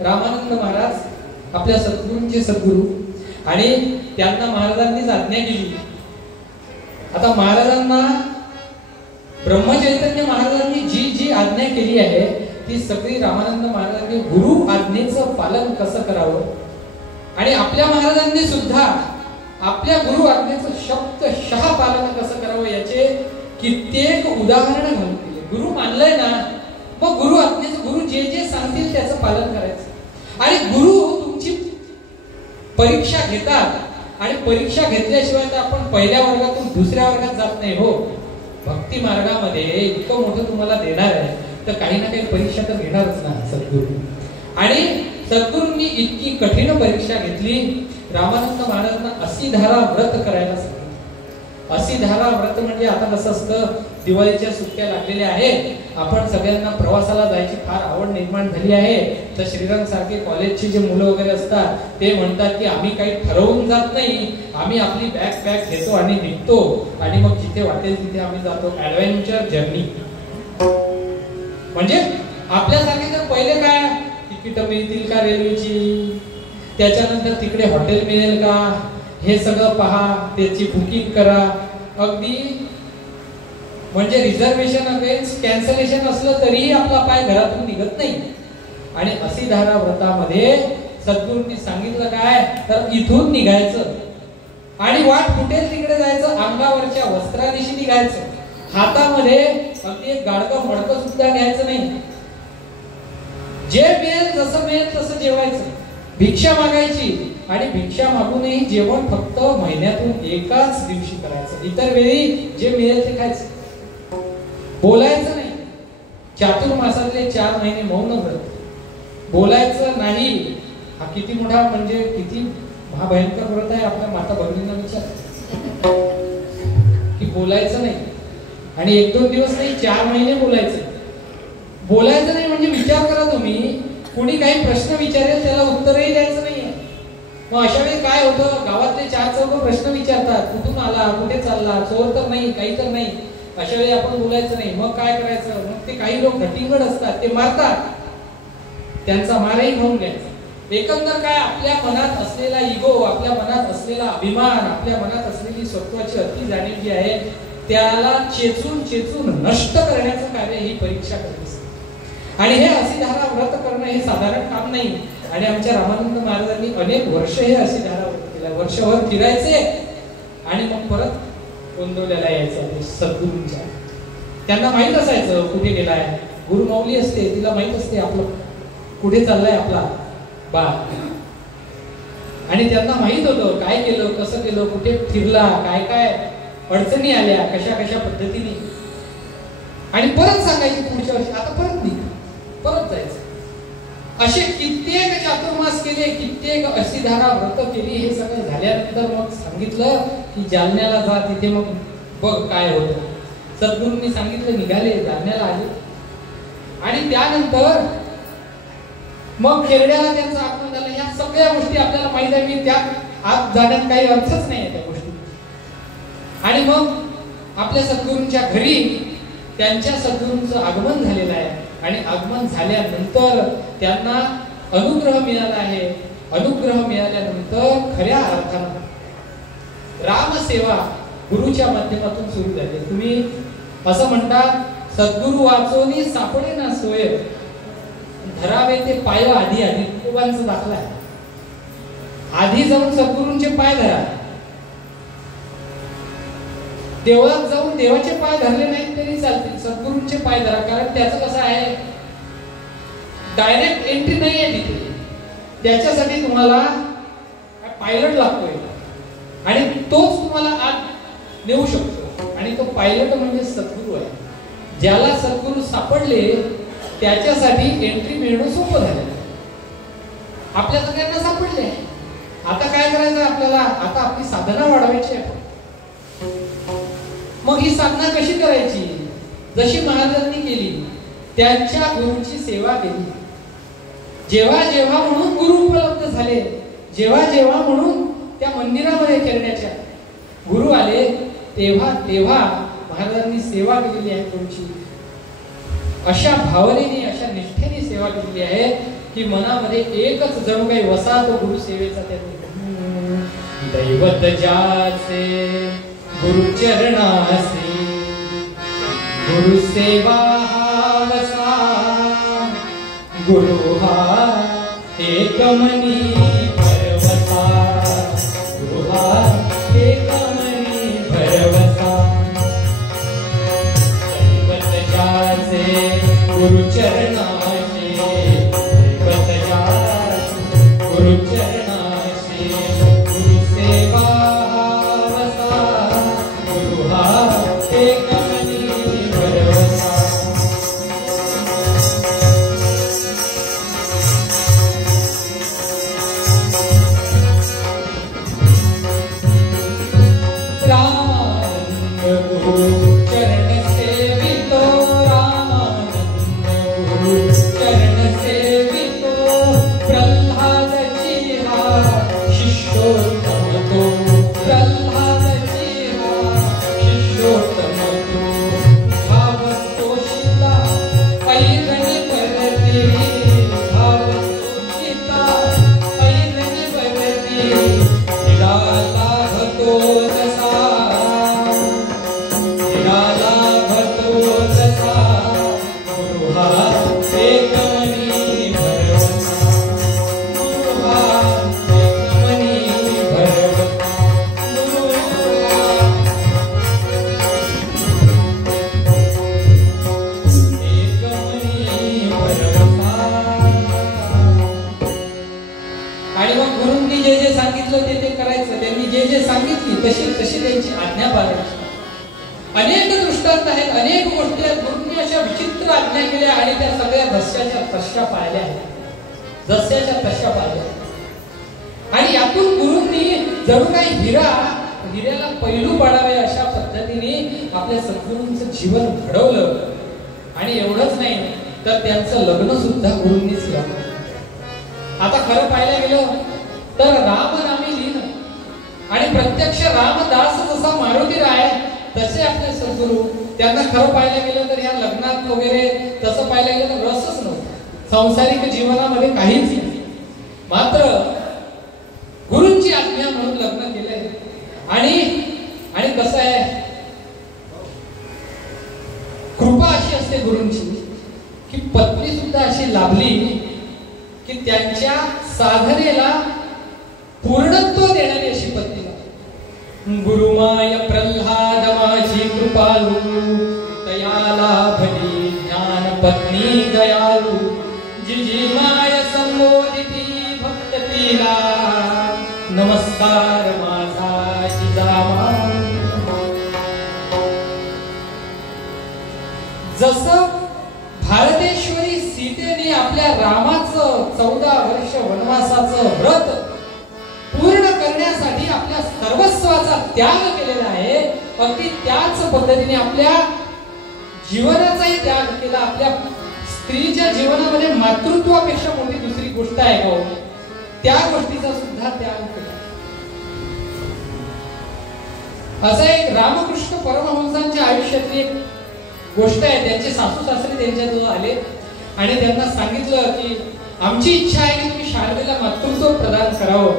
रामानंद महाराज आपल्या सद्गुरूंचे सद्गुरू आणि त्यांना महाराजांनीच आज्ञा केली. आता महाराजांना ब्रह्मचैतन्य महाराजांनी जी जी आज्ञा केली आहे ती सगळी रामानंद महाराजांनी गुरु आज्ञेचं पालन कसं करावं आणि आपल्या महाराजांनी सुद्धा आपल्या गुरु आज्ञेचं शब्दशः पालन कसं करावं याचे कित्येक उदाहरण घालून दिले. गुरु मानलंय ना मग गुरु आज्ञेचं गुरु जे जे सांगतील त्याचं पालन करायचं. आणि गुरु तुमची परीक्षा घेतात आणि परीक्षा घेतल्याशिवाय तर आपण पहिल्या वर्गातून दुसऱ्या वर्गात जात नाही हो. भक्ती मार्गामध्ये इतकं मोठं तुम्हाला देणार आहे तर काही ना काही परीक्षा तर घेणारच ना सद्गुरू. आणि सद्गुरूंनी इतकी कठीण परीक्षा घेतली. रामानंद महाराजांना 80 धारा व्रत करायला सांगितलं. 80 धारा व्रत म्हणजे आता कसं असतं, दिवाळीच्या सुट्ट्या लागलेल्या आहेत, आपण सगळ्यांना प्रवासाला जायची फार आवड निर्माण झाली आहे. तर श्रीरंग सारखे कॉलेजचे जे मुलं वगैरे असतात ते म्हणतात की आम्ही काही ठरवून जात नाही, आम्ही आपली बॅग पॅक घेतो आणि निघतो आणि मग जिथे वाटेल तिथे आम्ही जातो. Adventure journey. म्हणजे आपल्यासारखे तर पहिले काय तिकीट मिळतील का रेल्वेची, त्याच्यानंतर तिकडे हॉटेल मिळेल का, हे सगळं पहा, त्याची बुकिंग करा. अगदी म्हणजे रिझर्वेशन अगेन्स्ट कॅन्सलेशन असलं तरीही आपला पाय घरातून निघत नाही. आणि 80 धारा व्रतामध्ये सद्गुरूंनी सांगितलं काय, तर इथून निघायचं आणि वाट कुठेल तिकडे जायचं, अंगावरच्या वस्त्रादिशी निघायचं, हातामध्ये अगदी एक गाडगं मडकं सुद्धा घ्यायचं नाही, जे मिळेल जसं मिळेल तसं जेवायचं, भिक्षा मागायची आणि भिक्षा मागूनही जेवण फक्त महिन्यातून एकाच दिवशी करायचं, इतर वेळी जे मिळेल ते खायचं, बोलायचं नाही. चातुर्मासातले 4 महिने मौन व्रत, बोलायचं नाही. हा किती मोठा म्हणजे किती महाभयंकर व्रत आहे. आपल्या माता भगिनींना विचार की बोलायचं नाही आणि 1-2 दिवस नाही, 4 महिने बोलायचं. बोलायचं नाही म्हणजे विचार करा तुम्ही, कोणी काही प्रश्न विचारेल त्याला उत्तरही द्यायचं नाहीये. मग अशा वेळी काय होतं, गावातले 4-4 प्रश्न विचारतात, कुठून आला, कुठे चालला, चोर तर नाही, काही तर नाही. अशा वेळी आपण बोलायचं नाही. मग काय करायचं, मग ते काही लोक घटिंगड असतात, ते मारतात, त्यांचा मारही खाऊन घ्यायचा. एकंदर काय, आपल्या मनात असलेला इगो, आपल्या मनात असलेला अभिमान, आपल्या मनात असलेली स्वत्वाची अति जाणीव जी आहे त्याला चेचून चेचून नष्ट करण्याचं कार्य ही परीक्षा करते. आणि हे 80 धारा व्रत करणं हे साधारण काम नाही. आणि आमच्या रामानंद महाराजांनी अनेक वर्ष हे 80 धारा व्रत केलं. वर्षभर फिरायचे आणि मग परत गोंदवल्याला यायचं सद्गुरूंच्या. त्यांना माहित असायचं कुठे गेलाय. गुरुमाऊली असते, तिला माहित असते आपलं कुठे चाललाय आपला बा. आणि त्यांना माहित होतं काय केलं, कसं केलं, कुठे फिरला, काय काय अडचणी आल्या, कशा कशा पद्धतीने. आणि परत सांगायची पुढच्या वर्षी आता परत निघ, परत जायचं. असे कित्येक चातुर्मास केले, कित्येक 80 धारा व्रत केली. हे सगळं झाल्यानंतर मग सांगितलं की जालन्याला जा, तिथे मग बघ काय होतं. सद्गुरूंनी सांगितलं, निघाले, जालन्याला आले. आणि त्यानंतर मग खेरड्याला त्यांचं आगमन झालं. या सगळ्या गोष्टी आपल्याला माहित आहे की त्या आत जाण्यात काही अर्थच नाही त्या गोष्टी. आणि मग आपल्या सद्गुरूंच्या घरी त्यांच्या सद्गुरूंचं आगमन झालेलं आहे. आणि आगमन झाल्यानंतर त्यांना अनुग्रह मिळाला आहे. अनुग्रह मिळाल्यानंतर खऱ्या अर्थानं रामसेवा गुरुच्या माध्यमातून सुरू झाली. तुम्ही असं म्हणता, सद्गुरु वाचोनी सापडे ना सोय, धरावे ते पाय आधी आधी. तुकोबांचा दाखला आहे. आधी जाऊन सद्गुरूंचे पाय धरा. देवळात जाऊन देवाचे पाय धरले नाहीत तरी चालतील, सद्गुरूंचे पाय धरा. कारण त्याचं कसं आहे, डायरेक्ट एंट्री नाही आहे तिथे. त्याच्यासाठी तुम्हाला पायलट लागतोय आणि तोच तुम्हाला आत नेऊ शकतो. आणि तो पायलट म्हणजे सद्गुरू आहे. ज्याला सद्गुरू सापडले त्याच्यासाठी एंट्री मिळणं सोपं झालं. आपल्या सगळ्यांना सापडले. आता काय करायचं आपल्याला, आता आपली साधना वाढवायची आहे. मग ही साधना कशी करायची, जशी महाराजांनी केली, त्यांच्या गुरुची सेवा केली. जेव्हा जेव्हा म्हणून गुरु उपलब्ध झाले, जेव्हा जेव्हा म्हणून त्या मंदिरामध्ये खेळण्याच्या गुरु आले, तेव्हा तेव्हा महाराजांनी सेवा केलेली आहे गुरुची. अशा भावनेने, अशा निष्ठेने सेवा केलेली आहे की मनामध्ये एकच जणू काही वसा तो गुरु सेवेचा त्यांनी. दैवत जाचे गुरु चरणासी, गुरु सेवा वसा, गुरु हा एक मनी भरवसा, गुरु हा एक मनी भरवसा. दैवत जाचे गुरु चरणासी, दैवत जाचे गुरु चरणासी, गुरु सेवा वसा, गुरु हा एक मनी भरवसा. आणि मग गुरुंनी जे जे सांगितलं ते करायचं, त्यांनी जे जे सांगितली तशी तशी त्यांची आज्ञा पाळायची. अनेक दृष्टांत आहेत, अनेक गोष्टी आहेत. गुरुंनी अशा विचित्र आज्ञा केल्या आणि त्या सगळ्या जशाच्या तशा पाळल्या आहेत, जशाच्या तशा पाळल्या. आणि यातून गुरुंनी जणू काही हिऱ्याला पैलू पाडावे अशा पद्धतीने आपल्या सद्गुरूंचं जीवन घडवलं. आणि एवढंच नाही तर त्यांचं लग्न सुद्धा गुरुंनीच केलं. आता खरं पाहायला गेलं तर राम नामी लीन आणि प्रत्यक्ष रामदास जसा मारुती राय तसे आपले सद्गुरू, त्यांना खरं पाहायला गेलं तर या लग्नात वगैरे तसं पाहायला गेलं तर रसच नव्हता, सांसारिक जीवनामध्ये काहीच नाही. मात्र गुरूंची आज्ञा म्हणून लग्न केलंय. आणि कसं आहे, कृपा अशी असते गुरूंची की पत्नी सुद्धा अशी लाभली की त्यांच्या साधनेला पूर्णत्व देणारी अशी पत्नी. गुरुमाय प्रल्हाद माझी कृपालू, दयाला भली ज्ञान पत्नी दयालू, जिजी माय संबोधिती भक्त तिला, नमस्कार माझा जिजामा. जसं भारतेश्वरी सीतेने आपल्या रामाचं 14 वर्ष वनवासाचं व्रत पूर्ण करण्यासाठी आपल्या सर्वस्वाचा त्याग केलेला आहे, अगदी त्याच पद्धतीने आपल्या जीवनाचाही त्याग केला. आपल्या स्त्रीच्या जीवनामध्ये मातृत्वापेक्षा मोठी दुसरी गोष्ट आहे का, त्या गोष्टीचा सुद्धा त्याग केला. असं एक रामकृष्ण परमहंसांच्या आयुष्यातली एक गोष्ट आहे. त्यांचे सासू सासरे त्यांच्याजवळ आले आणि त्यांना सांगितलं की आमची इच्छा आहे की तुम्ही शारदेला मातृत्व प्रदान करावं.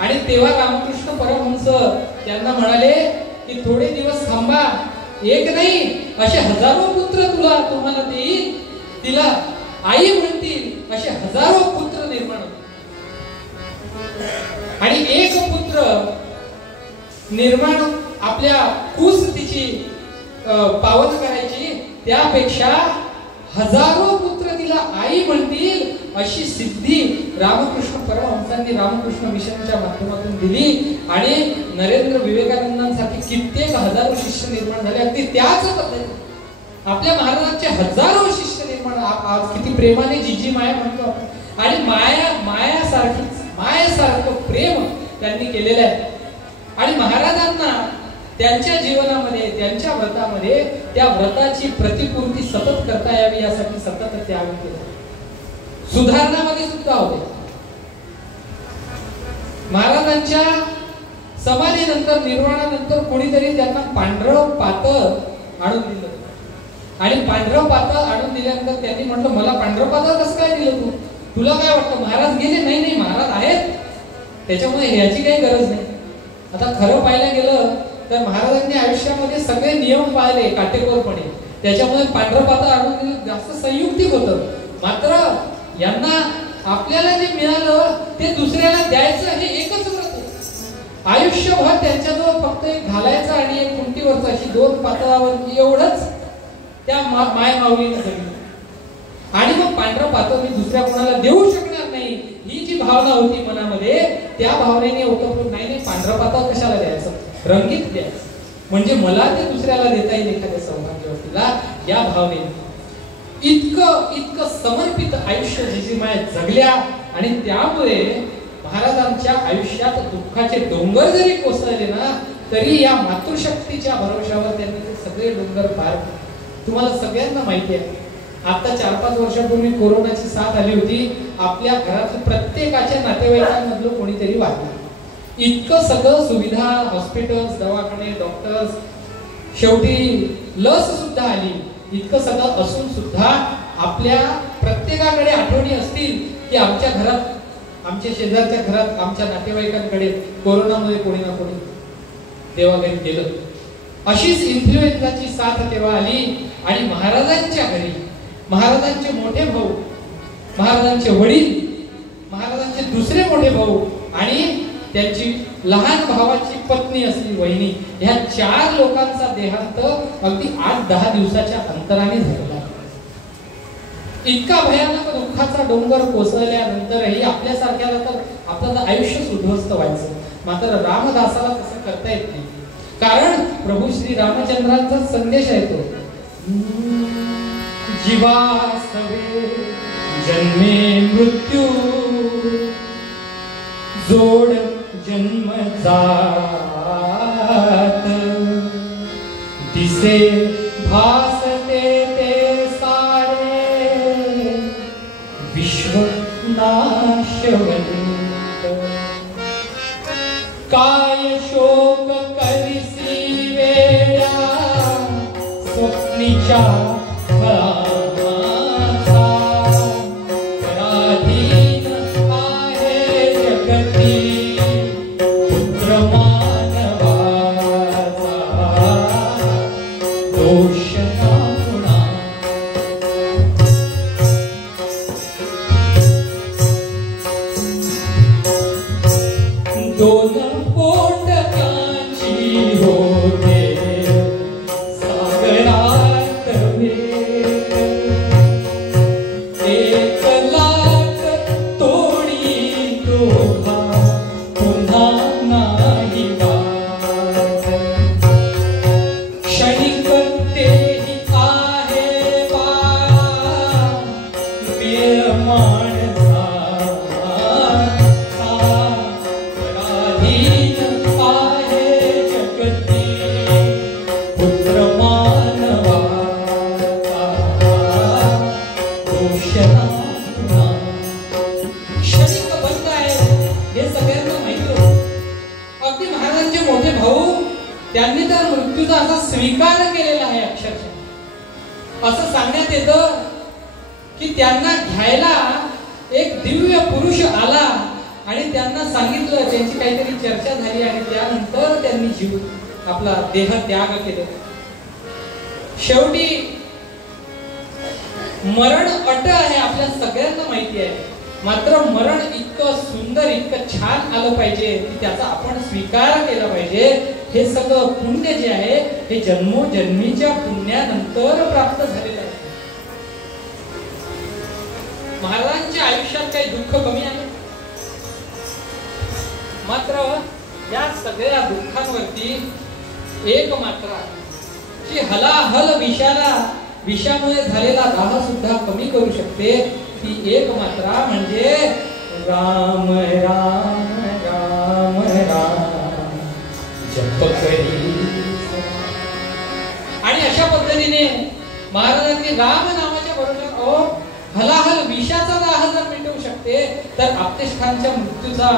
आणि तेव्हा रामकृष्ण परमहंस त्यांना म्हणाले की थोडे दिवस थांबा, एक नाही असे हजारो पुत्र तुम्हाला देईल, तिला आई म्हणतील असे हजारो पुत्र निर्माण होतील. आणि एक पुत्र निर्माण आपल्या कूस तिची पावन करायची, त्यापेक्षा हजारो पुत्र तिला आई म्हणतील अशी सिद्धी रामकृष्ण परमहंसांनी रामकृष्ण मिशनच्या माध्यमातून दिली. आणि नरेंद्र विवेकानंदांसाठी कित्येक हजारो शिष्य निर्माण झाले. अगदी त्याच पद्धतीने आपल्या महाराजांचे हजारो शिष्य निर्माण. आज किती प्रेमाने जिजी माया म्हणतो. आणि मायासारखं प्रेम त्यांनी केलेलं आहे. आणि महाराजांना त्यांच्या जीवनामध्ये, त्यांच्या व्रतामध्ये त्या व्रताची प्रतिपूर्ती सतत करता यावी यासाठी सतत त्याग केला. सुधारणामध्ये सुद्धा होते. महाराजांच्या समाधीनंतर, निर्वाणानंतर कोणीतरी त्यांना पांढरं पातळ आणून दिलं. आणि पांढरं पातळ आणून दिल्यानंतर त्यांनी म्हटलं, मला पांढरं पातळ कसं काय दिलं तू, तुला काय वाटतं महाराज गेले? नाही महाराज आहेत, त्याच्यामुळे ह्याची काही गरज नाही. आता खरं पाहायला गेलं तर महाराजांनी आयुष्यामध्ये सगळे नियम पाळले काटेकोरपणे, त्याच्यामुळे पांढरं पातळ आणून दिलं जास्त संयुक्तिक होतं. मात्र यांना आपल्याला जे मिळालं ते दुसऱ्याला द्यायचं हे एकच व्रत होतं. आयुष्यभर त्यांच्याजवळ फक्त एक घालायचं आणि एक कुंटीवरचं अशी 2 पातळावर एवढंच त्या माय माऊलीने दिलं. आणि मग पांढरं पातळ मी दुसऱ्या कोणाला देऊ शकणार नाही ही जी भावना होती मनामध्ये, त्या भावनेने होतं नाही पांढरं पातळ कशाला द्यायचं, रंगीत द्यायचं, म्हणजे मला ते दुसऱ्याला देता येईल एखाद्या सौभाग्यवतीला, या भावनेने इतकं समर्पित आयुष्य जिजीमाया जगल्या. आणि त्यामुळे महाराजांच्या आयुष्यात दुःखाचे डोंगर जरी कोसळले ना तरी या मातृशक्तीच्या भरोशावर त्यांनी ते सगळे डोंगर पार. तुम्हाला सगळ्यांना माहिती आहे, आता 4-5 वर्षापूर्वी कोरोनाची साथ आली होती. आपल्या घरात प्रत्येकाच्या नातेवाईकांमधलं कोणीतरी वारलं. इतकं सगळं सुविधा, हॉस्पिटल्स, दवाखाने, डॉक्टर्स, शेवटी लस सुद्धा आली. इतकं सगळं असून सुद्धा आपल्या प्रत्येकाकडे आठवणी असतील की आमच्या घरात, आमच्या शेजारच्या घरात, आमच्या नातेवाईकांकडे कोरोनामध्ये कोणी ना कोणी देवाघरी गेलं. अशीच इन्फ्लुएन्झाची साथ तेव्हा आली आणि महाराजांच्या घरी महाराजांचे मोठे भाऊ, महाराजांचे वडील, महाराजांचे दुसरे मोठे भाऊ आणि त्यांची लहान भावाची पत्नी असली वहिनी, ह्या 4 लोकांचा देहांत अगदी 8-10 दिवसाच्या अंतराने झालेला. इतका भयानक दुःखाचा डोंगर कोसळल्यानंतरही आपल्यासारख्याला तर आपलं आयुष्य उद्ध्वस्त व्हायचं. मात्र रामदासाला तसं करता येत नाही, कारण प्रभू श्री रामचंद्रांचा संदेश आहे तो, जीवासवे जन्मे मृत्यू जोड जन्म जात, दिसे भासते ते सारे विश्व नाशवंत, काय शोक करिसी वेड्या स्वप्नीच्या असं सांगण्यात येतं की त्यांना घ्यायला एक दिव्य पुरुष आला आणि त्यांना सांगितलं, त्यांची काहीतरी चर्चा झाली आणि त्यानंतर त्यांनी जीव आपला देह त्याग केला. शेवटी मरण अट आहे, आपल्या सगळ्यांना माहिती आहे. मात्र मरण इतकं सुंदर, इतकं छान आलं पाहिजे की त्याचा आपण स्वीकार केला पाहिजे. हे सगळं पुण्य जे आहे हे जन्मोजन्मीच्या पुण्यानंतर प्राप्त झालेलं आहे. महाराजांच्या आयुष्यात काही दुःख कमी आहे, मात्र या सगळ्या दुःखांवरती एक मात्रा जी हलाहल विषामुळे झालेला दाह सुद्धा कमी करू शकते, ती एक मात्रा म्हणजे राम राम राम राम जप करी. आणि अशा पद्धतीने महाराजांनी राम नामाच्या बरोबर हलाहल विषाचा दाह जर मिटवू शकते, तर आपतेष्ठांच्या मृत्यूचा,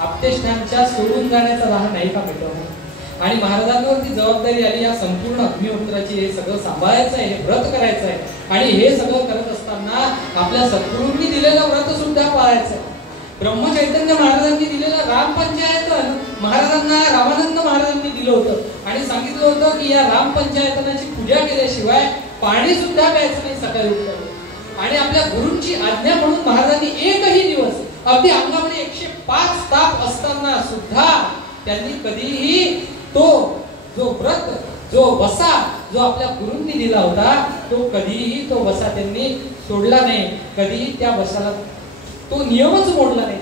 आपतेष्ठांच्या सोडून जाण्याचा दाह नाही का मिटवणार. आणि महाराजांवरती जबाबदारी आली या संपूर्ण अग्निहोत्राची. हे सगळं सांभाळायचं आहे, हे व्रत करायचं आहे. आणि हे सगळं करत असताना आपल्या सद्गुरूंनी दिलेलं व्रत सुद्धा पाळायचं आहे. ब्रह्मचैतन्य महाराजांनी दिलेलं राम पंचायतन महाराजांना, रामानंद महाराजांनी दिलं होतं आणि सांगितलं होतं की या राम पंचायतनाची पूजा केल्याशिवाय पाणी सुद्धा प्यायचं नाही सकाळी उठल्यावर. आणि आपल्या गुरूंची आज्ञा म्हणून महाराजांनी एकही दिवस, अगदी अंगामध्ये 105 ताप असताना सुद्धा त्यांनी कधीही तो जो व्रत, जो वसा जो आपल्या गुरूंनी दिला होता, तो कधीही तो वसा त्यांनी सोडला नाही. कधीही त्या वसाला तो नियमच मोडला नाही.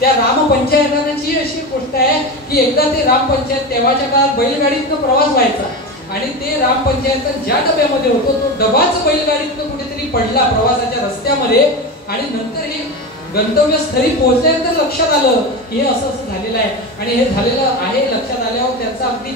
त्या राम पंचायतनाची अशी गोष्ट आहे की एकदा ते राम पंचायत, तेव्हाच्या काळात बैलगाडीतनं प्रवास व्हायचा आणि ते राम पंचायत ज्या डब्यामध्ये होतो तो डबाच बैलगाडीतनं कुठेतरी पडला प्रवासाच्या रस्त्यामध्ये. आणि नंतर हे गंतव्यस्थळी पोहोचल्यानंतर लक्षात आलं की हे असं असं झालेलं आहे. आणि हे झालेलं आहे लक्षात आल्यावर त्यांचा अगदी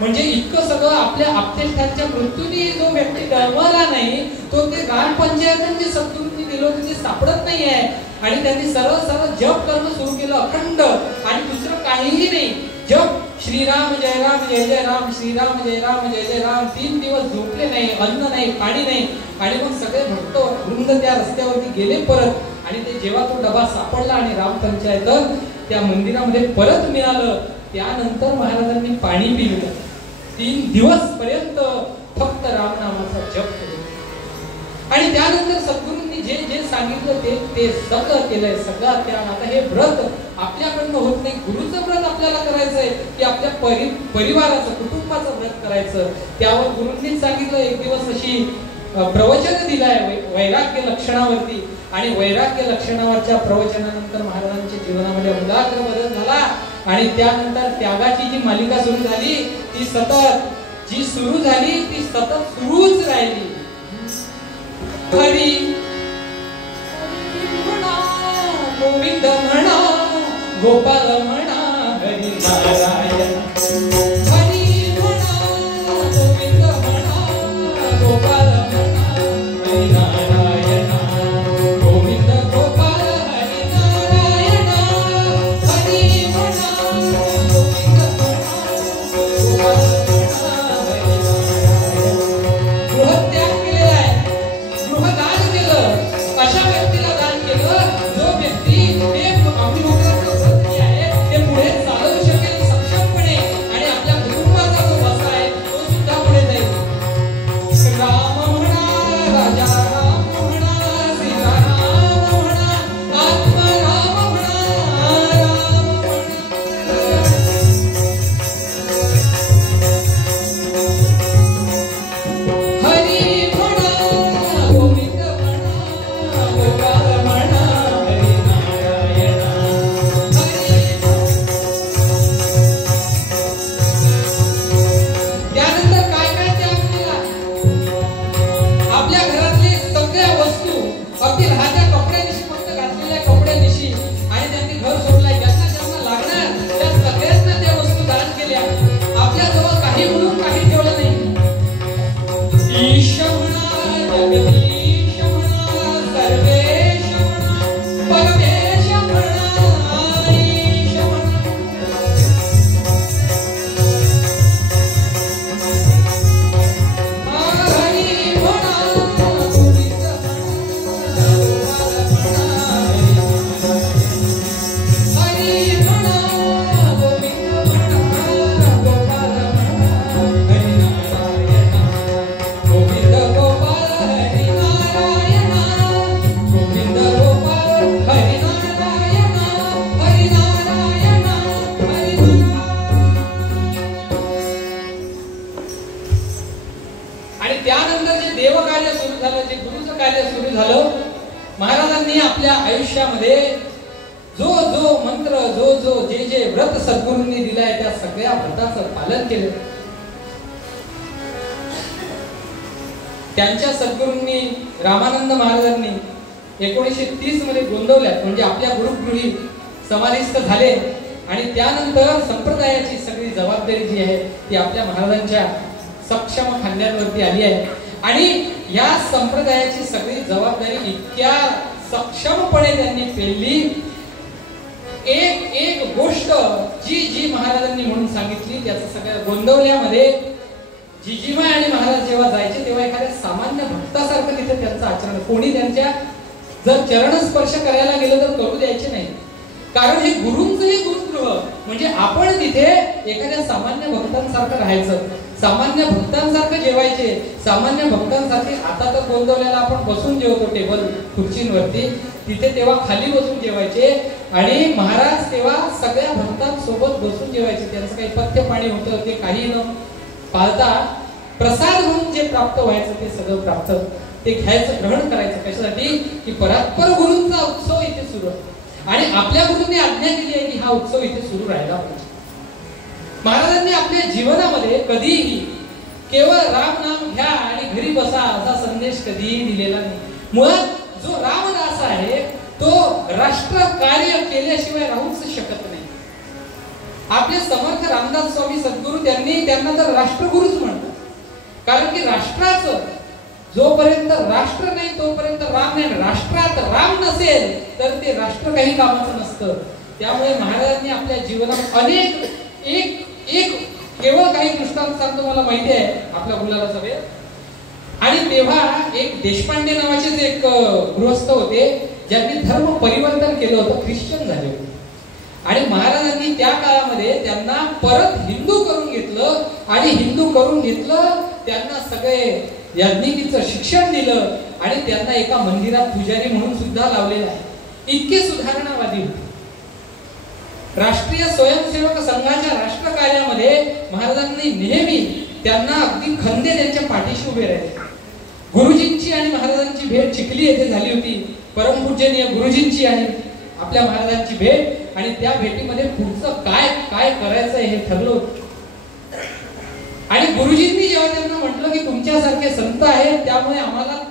म्हणजे इतकं सगळं आपल्या आपतेष्ठांच्या मृत्यूने जो व्यक्ती डळमळला नाही, तो ते राम पंचायतन जे सद्गुरूंनी दिलं होतं ते सापडत नाही आहे. आणि त्यांनी सरळ सरळ जप करणं सुरू केलं अखंड, आणि दुसरं काहीही नाही. जप श्रीराम जय राम जय जय राम, श्रीराम जय राम जय जय राम. 3 दिवस झोपले नाही, अन्न नाही, पाणी नाही. आणि मग सगळे भक्त वृंद त्या रस्त्यावरती गेले परत. आणि ते जेव्हा तो डबा सापडला आणि राम पंचायतन त्या मंदिरामध्ये परत मिळालं, त्यानंतर महाराजांनी पाणी पिलं. 3 दिवस पर्यंत फक्त राम नामाचा जप केला. आणि त्यानंतर सद्गुरूंनी जे जे सांगितलं ते सगळं केलंय, सगळं त्याग. आता हे व्रत आपल्याकडनं होत नाही. गुरुचं व्रत आपल्याला करायचंय की आपल्या परिवाराचं, कुटुंबाचं व्रत करायचं. त्यावर गुरूंनीच सांगितलं, एक दिवस अशी प्रवचन दिलाय वैराग्य लक्षणावरती. आणि वैराग्य लक्षणावरच्या प्रवचनानंतर महाराजांच्या जीवनामध्ये अमूलाग्र बदल झाला. आणि त्यानंतर त्यागाची जी मालिका सुरू झाली ती सतत सुरूच राहिली. हरी म्हणा, गोविंद म्हणा, गोपाल म्हणा, हरी नारायण. हरी म्हणा, गोविंद म्हणा, गोपाल म्हणा, हरी नारायण. गोविंद गोपाल हरी नारायण. हरी म्हणा, गोविंद म्हणा, गोपाल म्हणा, हरी नारायण. गृहत्याग केलेला आहे, गृहदान केलं. अशा व्यक्तीला दान केलं जो व्यक्ती हे अभिमुखाचं व्रत जे आहे ते पुढे चालवू शकेल सक्षमपणे आणि आपल्या कुटुंबाचा जो बसा आहे तो सुद्धा पुढे जाईल. राम म्हणा, राजा राम म्हणा, सीताराम म्हणा, आत्मा राम म्हणा, राम म्हणा. हरी म्हणा, गोविंद म्हणा, गोपाल म्हणा, हरी नारायण. हरी. त्यानंतर काय काय त्याग केला? आपल्या घरातले सगळ्या वस्तू, अगदी राहत्या कपड्यानिशी, फक्त घातलेल्या कपड्यानिशी, आणि त्यांनी घर सोडलाय. ज्यांना ज्यांना लागणार त्या सगळ्यांना त्या वस्तू दान केल्या. आपल्याजवळ काही म्हणून काही ठेवलं नाही. ईश म्हणा, जगदीश म्हणा, सर्वेश म्हणा, परमेश म्हणा, ईश म्हणा. हरी म्हणा, गोविंद म्हणा, गोपाल म्हणा, हरी म्हणा, गोविंद म्हणा, गोपाल म्हणा, हरी नारायण. गोविंद गोपाल हरी नारायण. गोविंद गोपाल हरी नारायण. हरी नारायण, हरी नारायण. आणि त्यानंतर जे देवकार्य सुरू झालं, जे गुरुचं कार्य सुरू झालं, महाराजांनी आपल्या आयुष्यामध्ये जो जो मंत्र, जो जे व्रत सद्गुरूंनी दिलाय त्या सगळ्या व्रताचं पालन केलं. त्यांच्या सद्गुरूंनी, रामानंद महाराजांनी 1930 मध्ये गोंदवल्यात, म्हणजे आपल्या गुरुगृही समाधिस्थ झाले. आणि त्यानंतर संप्रदायाची सगळी जबाबदारी जी आहे ती आपल्या महाराजांच्या सक्षम खांद्यांवरती आली आहे. आणि या संप्रदायाची सगळी जबाबदारी इतक्या सक्षमपणे त्यांनी पेलली. एक गोष्ट जी महाराजांनी म्हणून सांगितली, त्याचं सगळ्या गोंदवल्यामध्ये जिजीमाय आणि महाराज जेव्हा जायचे तेव्हा एखाद्या सामान्य भक्तासारखं तिथे त्यांचं आचरण, कोणी त्यांच्या जर चरणस्पर्श करायला गेलं तर करू द्यायचे नाही. कारण हे गुरूंचंही गुरुगृह, म्हणजे आपण तिथे एखाद्या सामान्य भक्तांसारखं राहायचं, सामान्य भक्तांसारखं जेवायचे, सामान्य भक्तांसारखे. आता तर गोंदवल्याला आपण बसून जेवतो टेबल खुर्चींवरती, तिथे तेव्हा खाली बसून जेवायचे. आणि महाराज तेव्हा सगळ्या भक्तांसोबत बसून जेवायचे. त्यांचं काही पथ्य पाणी होतं ते काही न पाळता प्रसाद म्हणून जे प्राप्त व्हायचं ते सगळं प्राप्त ते घ्यायचं, ग्रहण करायचं. कशासाठी? की परात्पर गुरूंचा उत्सव इथे सुरू आहे आणि आपल्या गुरूंनी आज्ञा दिली आहे की हा उत्सव इथे सुरू राहायला पाहिजे. महाराजांनी आपल्या जीवनामध्ये कधीही केवळ राम नाम घ्या आणि घरी बसा असा संदेश कधीही दिलेला नाही. मुळात जो रामदास आहे तो राष्ट्र कार्य केल्याशिवाय राहूच शकत नाही. आपले समर्थ रामदास स्वामी सद्गुरू त्यांना तर राष्ट्रगुरूच म्हणतात. कारण की राष्ट्राचं जोपर्यंत राष्ट्र नाही तोपर्यंत राम नाही. राष्ट्रात राम नसेल तर ते राष्ट्र काही कामाचं नसतं. त्यामुळे महाराजांनी आपल्या जीवनात अनेक एक केवळ काही दृष्टांत सांगतो, मला माहिती आहे आपल्या मुलाला सगळे. आणि तेव्हा एक देशपांडे नावाचेच एक गृहस्थ होते ज्यांनी धर्म परिवर्तन केलं होतं, ख्रिश्चन झाले होते. आणि महाराजांनी त्या काळामध्ये त्यांना परत हिंदू करून घेतलं आणि हिंदू करून घेतलं त्यांना सगळे याज्ञिकीचं शिक्षण दिलं आणि त्यांना एका मंदिरात पुजारी म्हणून सुद्धा लावलेला आहे. इतके सुधारणावादी होते. राष्ट्रीय स्वयंसेवक संघाच्या राष्ट्र कार्यामध्ये महाराजांनी नेहमी त्यांना अगदी खंदे त्यांच्या पाठीशी उभे राहिले. गुरुजींची आणि महाराजांची भेट चिखली येथे झाली होती. परमपूजनीय गुरुजींची आणि आपल्या महाराजांची भेट, आणि त्या भेटीमध्ये पुढचं काय काय करायचं हे ठरलं. आणि गुरुजींनी जेव्हा त्यांना म्हटलं की तुमच्यासारखे संत आहेत त्यामुळे आम्हाला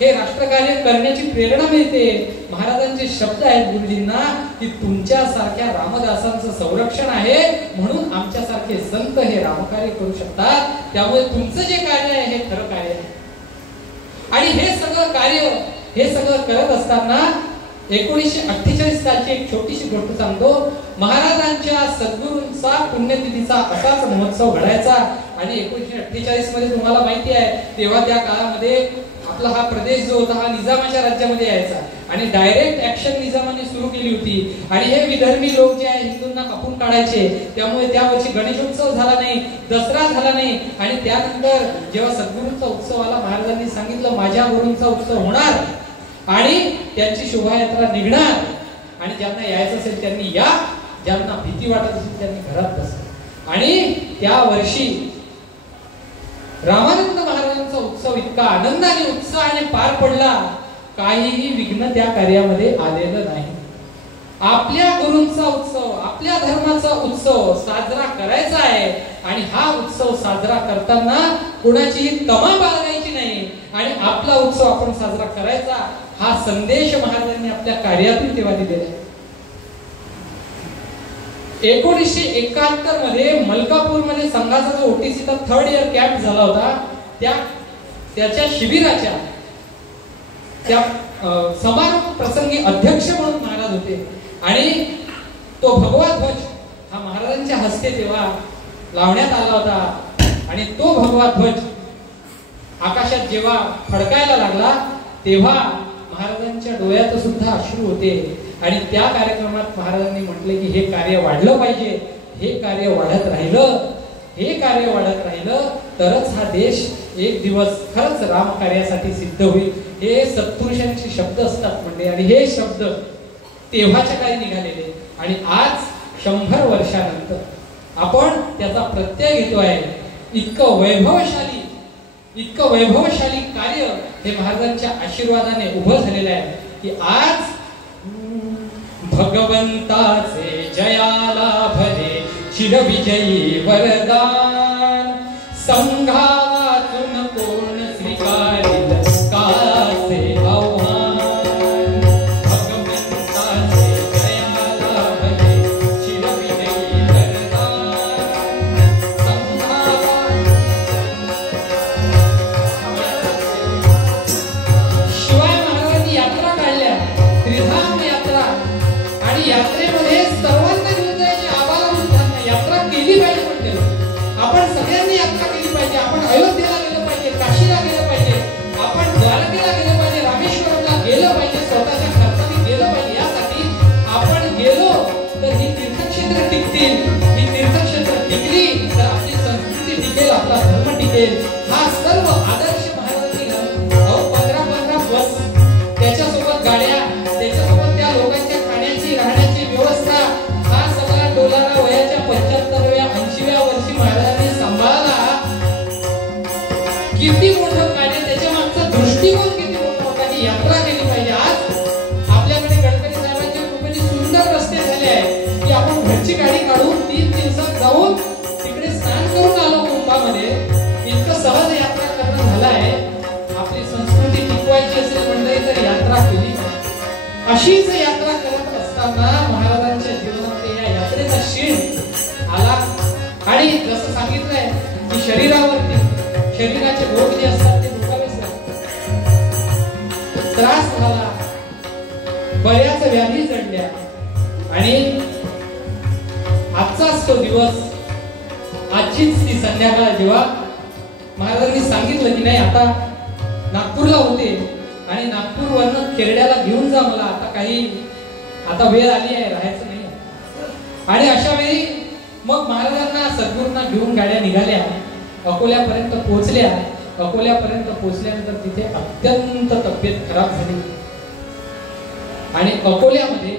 हे राष्ट्रकार्य करण्याची प्रेरणा मिळते, महाराजांचे शब्द आहेत गुरुजींना की तुमच्यासारख्या रामदासांचं संरक्षण आहे म्हणून आमच्यासारखे संत हे रामकार्य करू शकतात, त्यामुळे तुमचं जे कार्य आहे हे खरं कार्य आहे. आणि हे सगळं कार्य हे सगळं करत असताना 1948 सालची एक छोटीशी गोष्ट सांगतो. महाराजांच्या सद्गुरूंचा पुण्यतिथीचा असाच महोत्सव घडायचा आणि 1948 मध्ये तुम्हाला माहिती आहे तेव्हा त्या काळामध्ये आपला हा प्रदेश जो होता हा निजामाच्या राज्यामध्ये यायचा आणि डायरेक्ट ऍक्शन निजामाने सुरू केली होती. आणि हे विधर्मी लोक जे आहे हिंदूंना कापून काढायचे, त्यामुळे त्या वर्षी गणेशोत्सव झाला नाही, दसरा झाला नाही. आणि त्यानंतर जेव्हा सद्गुरूंचा उत्सव आला महाराजांनी सांगितलं माझ्या गुरूंचा उत्सव होणार आणि त्यांची शोभायात्रा निघणार आणि ज्यांना यायचं असेल त्यांनी या, ज्यांना भीती वाटत असेल त्यांनी घरात बसा. आणि त्या वर्षी रामानंद महाराजांचा उत्सव इतका आनंदाने उत्साहाने पार पडला, काहीही विघ्न त्या कार्यामध्ये आलेलं नाही. आपल्या गुरूंचा उत्सव, आपल्या धर्माचा उत्सव साजरा करायचा आहे आणि हा उत्सव साजरा करताना कोणाचीही तमा बाळगायची नाही आणि आपला उत्सव आपण साजरा करायचा, हा संदेश महाराजांनी आपल्या कार्यातून तेव्हा दिलेला आहे. 1971 मध्ये मलकापूर मध्ये संघाचा जो ओटीसीचा 3rd इयर कॅम्प झाला होता, त्याच्या शिबिराच्या त्या समारोप प्रसंगी अध्यक्ष म्हणून महाराज होते आणि तो भगवा ध्वज हा महाराजांच्या हस्ते तेव्हा लावण्यात आला होता. आणि तो भगवा ध्वज आकाशात जेव्हा फडकायला लागला तेव्हा महाराजांच्या डोळ्यात सुद्धा अश्रू होते. आणि त्या कार्यक्रमात महाराजांनी म्हटले की हे कार्य वाढलं पाहिजे, हे कार्य वाढत राहिलं, हे कार्य वाढत राहिलं तरच हा देश एक दिवस खरंच राम कार्यासाठी सिद्ध होईल. हे सत्पुरुषांचे शब्द असतात म्हणजे, आणि हे शब्द तेव्हाच्या काळी निघालेले आणि आज 100 वर्षानंतर आपण त्याचा प्रत्यय घेतो आहे. इतकं वैभवशाली कार्य हे महाराजांच्या आशीर्वादाने उभं झालेलं आहे की आज भगवंताचे जयाला भले चिरविजयी वरदान, संघातून कोण स्वीकारिल कासे आव्हान. भगवंताचे जयाला भले चिरविजयी वरदान, शिवाय महाराजांनी यात्रा काढल्या, त्रिधाम यात्रा, आणि यात्रेमध्ये सर्वांना घेऊन जायची आबाला यात्रा केली पाहिजे. म्हणते आपण सगळ्यांनी यात्रा केली पाहिजे. आपण अयोध्येला गेलं पाहिजे, काशीला गेलं पाहिजे, आपण द्वारकेला गेलं पाहिजे, रामेश्वरमला गेलं पाहिजे, स्वतःच्या खर्चाने गेलं पाहिजे. यासाठी आपण गेलो तर ही तीर्थक्षेत्र टिकतील, ही तीर्थक्षेत्र टिकली तर आपली संस्कृती टिकेल, आपला धर्म टिकेल. हा सर्व आदर्श महाराजांनी 15 बस, त्याच्यासोबत गाड्या, त्याच्यासोबत त्या लोकांच्या खाण्याची राहण्याची व्यवस्था, हा सगळा डोलारा वयाच्या 75व्या 80व्या वर्षी महाराजांनी सांभाळला. किती मोठं कार्य, त्याच्या मागचा दृष्टिकोन किती मोठा होता की यात्रा केली पाहिजे. आज आपल्याकडे गडकरी साहेबांच्या कृपेने सुंदर रस्ते झाले आहेत की आपण घरची गाडी काढून 3 दिवसात जाऊन तिकडे स्नान करून आलो कुंभामध्ये. इतकं सहज यात्रा करणं झालं आहे. आपली संस्कृती टिकवायची असेल मंडळी तर यात्रा केली. अशीच यात्रा करत असताना महाराजांच्या जीवनामध्ये या यात्रेचा शीण आला आणि जसं सांगितलंय की शरीराचे रोग जे असतात ते दुखावेच लागतात. त्रास झाला, बऱ्याच व्याधी जडल्या आणि आजचाच तो दिवस, आजचीच ती संध्याकाळ जेव्हा महाराजांनी सांगितलं की नाही आता नागपूरला होते आणि नागपूरवरनं खेरड्याला घेऊन जा मला, आता वेळ आली आहे, राहायचं नाही. आणि अशा वेळी मग महाराजांना सद्गुरूंना घेऊन गाड्या निघाल्या, अकोल्यापर्यंत पोहोचल्या. अकोल्यापर्यंत पोहोचल्यानंतर तिथे अत्यंत तब्येत खराब झाली आणि अकोल्यामध्ये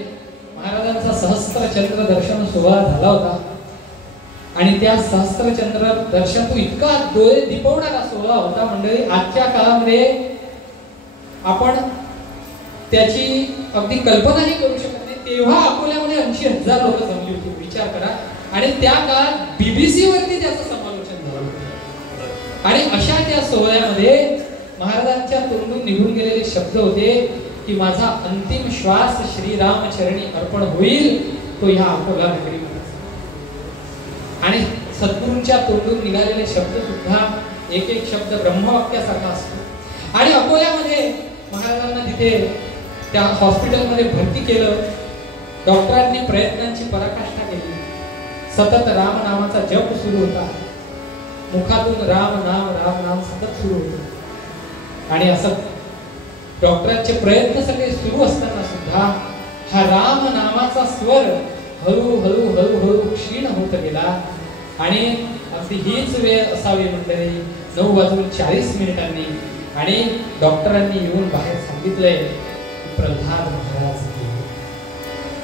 महाराजांचा सहस्त्रचंद्र दर्शन सोहळा झाला होता आणि त्या सहस्त्रचंद्र दर्शन तो इतका डोळे दिपवणारा सोहळा होता मंडळी. आजच्या काळामध्ये आपण त्याची अगदी कल्पनाही करू शकत नाही. तेव्हा अकोल्यामध्ये 80,000 लोक जमली होती, विचार करा. आणि त्या काळात BBC वरती त्याचं समालोचन झालं होतं. आणि अशा त्या सोहळ्यामध्ये महाराजांच्या तोंडून निघून गेलेले शब्द होते की माझा अंतिम श्वास श्रीराम चरणी अर्पण होईल तो ह्या अकोला नगरीमध्ये. आणि सद्गुरूंच्या तोंडून निघालेले शब्द सुद्धा एक एक शब्द ब्रह्मवाक्यासारखा असतो. आणि अकोल्यामध्ये महाराजांना तिथे त्या हॉस्पिटलमध्ये भरती केलं. डॉक्टरांनी प्रयत्नांची पराकाष्ठा केली. सतत राम नामाचा जप सुरू होता. मुखातून राम नाम सतत सुरू होतं. आणि असं डॉक्टरांचे प्रयत्न सगळे सुरू असताना सुद्धा हा राम नामाचा स्वर हळूहळू क्षीण होत गेला. आणि अगदी हीच वेळ असावी मंडळी 9:40 आणि डॉक्टरांनी येऊन बाहेर सांगितलंय प्रल्हाद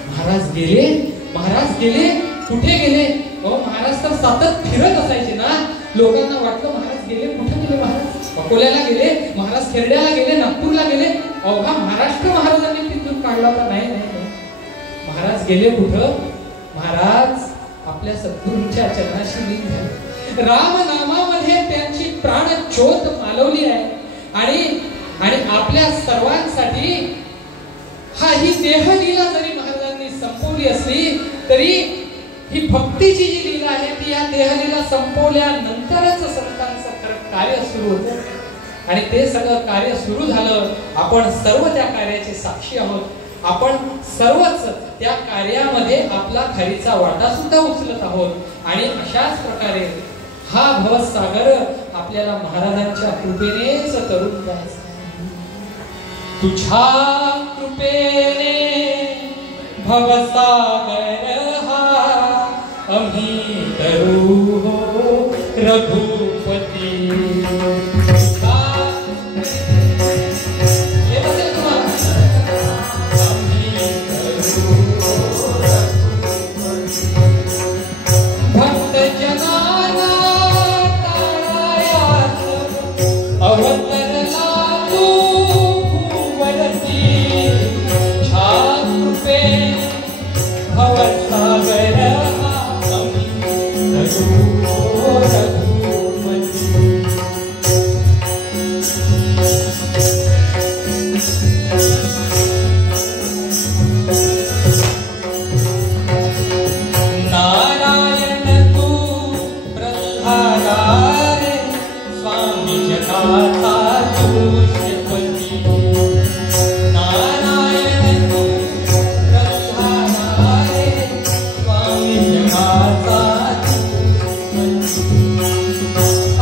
महाराज गेले. कुठे गेले? महाराज तर सतत फिरत असायचे ना. लोकांना वाटलं महाराज गेले. कुठे गेले महाराज? अकोल्याला गेले, महाराज खेरड्याला गेले, नागपूरला गेले. अवघा महाराष्ट्र महाराजांनी तिथून काढला होता. नाही. महाराज गेले कुठं? महाराज आपल्या सद्गुरूंच्या चरणाशी लीन झाले. राम नामामध्ये त्यांची प्राण ज्योत मालवली आहे. आणि आपल्या सर्वांसाठी ही देहलीला जरी महाराजांनी संपवली असली तरी ही भक्तीची जी लीला आहे ती या देहलीला संपवल्यानंतरच संतांचं खरं कार्य सुरू होतं. आणि ते सगळं कार्य सुरू झालं. आपण सर्व त्या कार्याचे साक्षी आहोत. आपण सर्वच त्या कार्यामध्ये आपला खरीचा वाटा सुद्धा उचलत आहोत. आणि अशाच प्रकारे हा भवसागर आपल्याला महाराजांच्या कृपेनेच तरुण जायचा. तुझ्या कृपेने भवसागर हा आम्ही तरू हो रघुपती.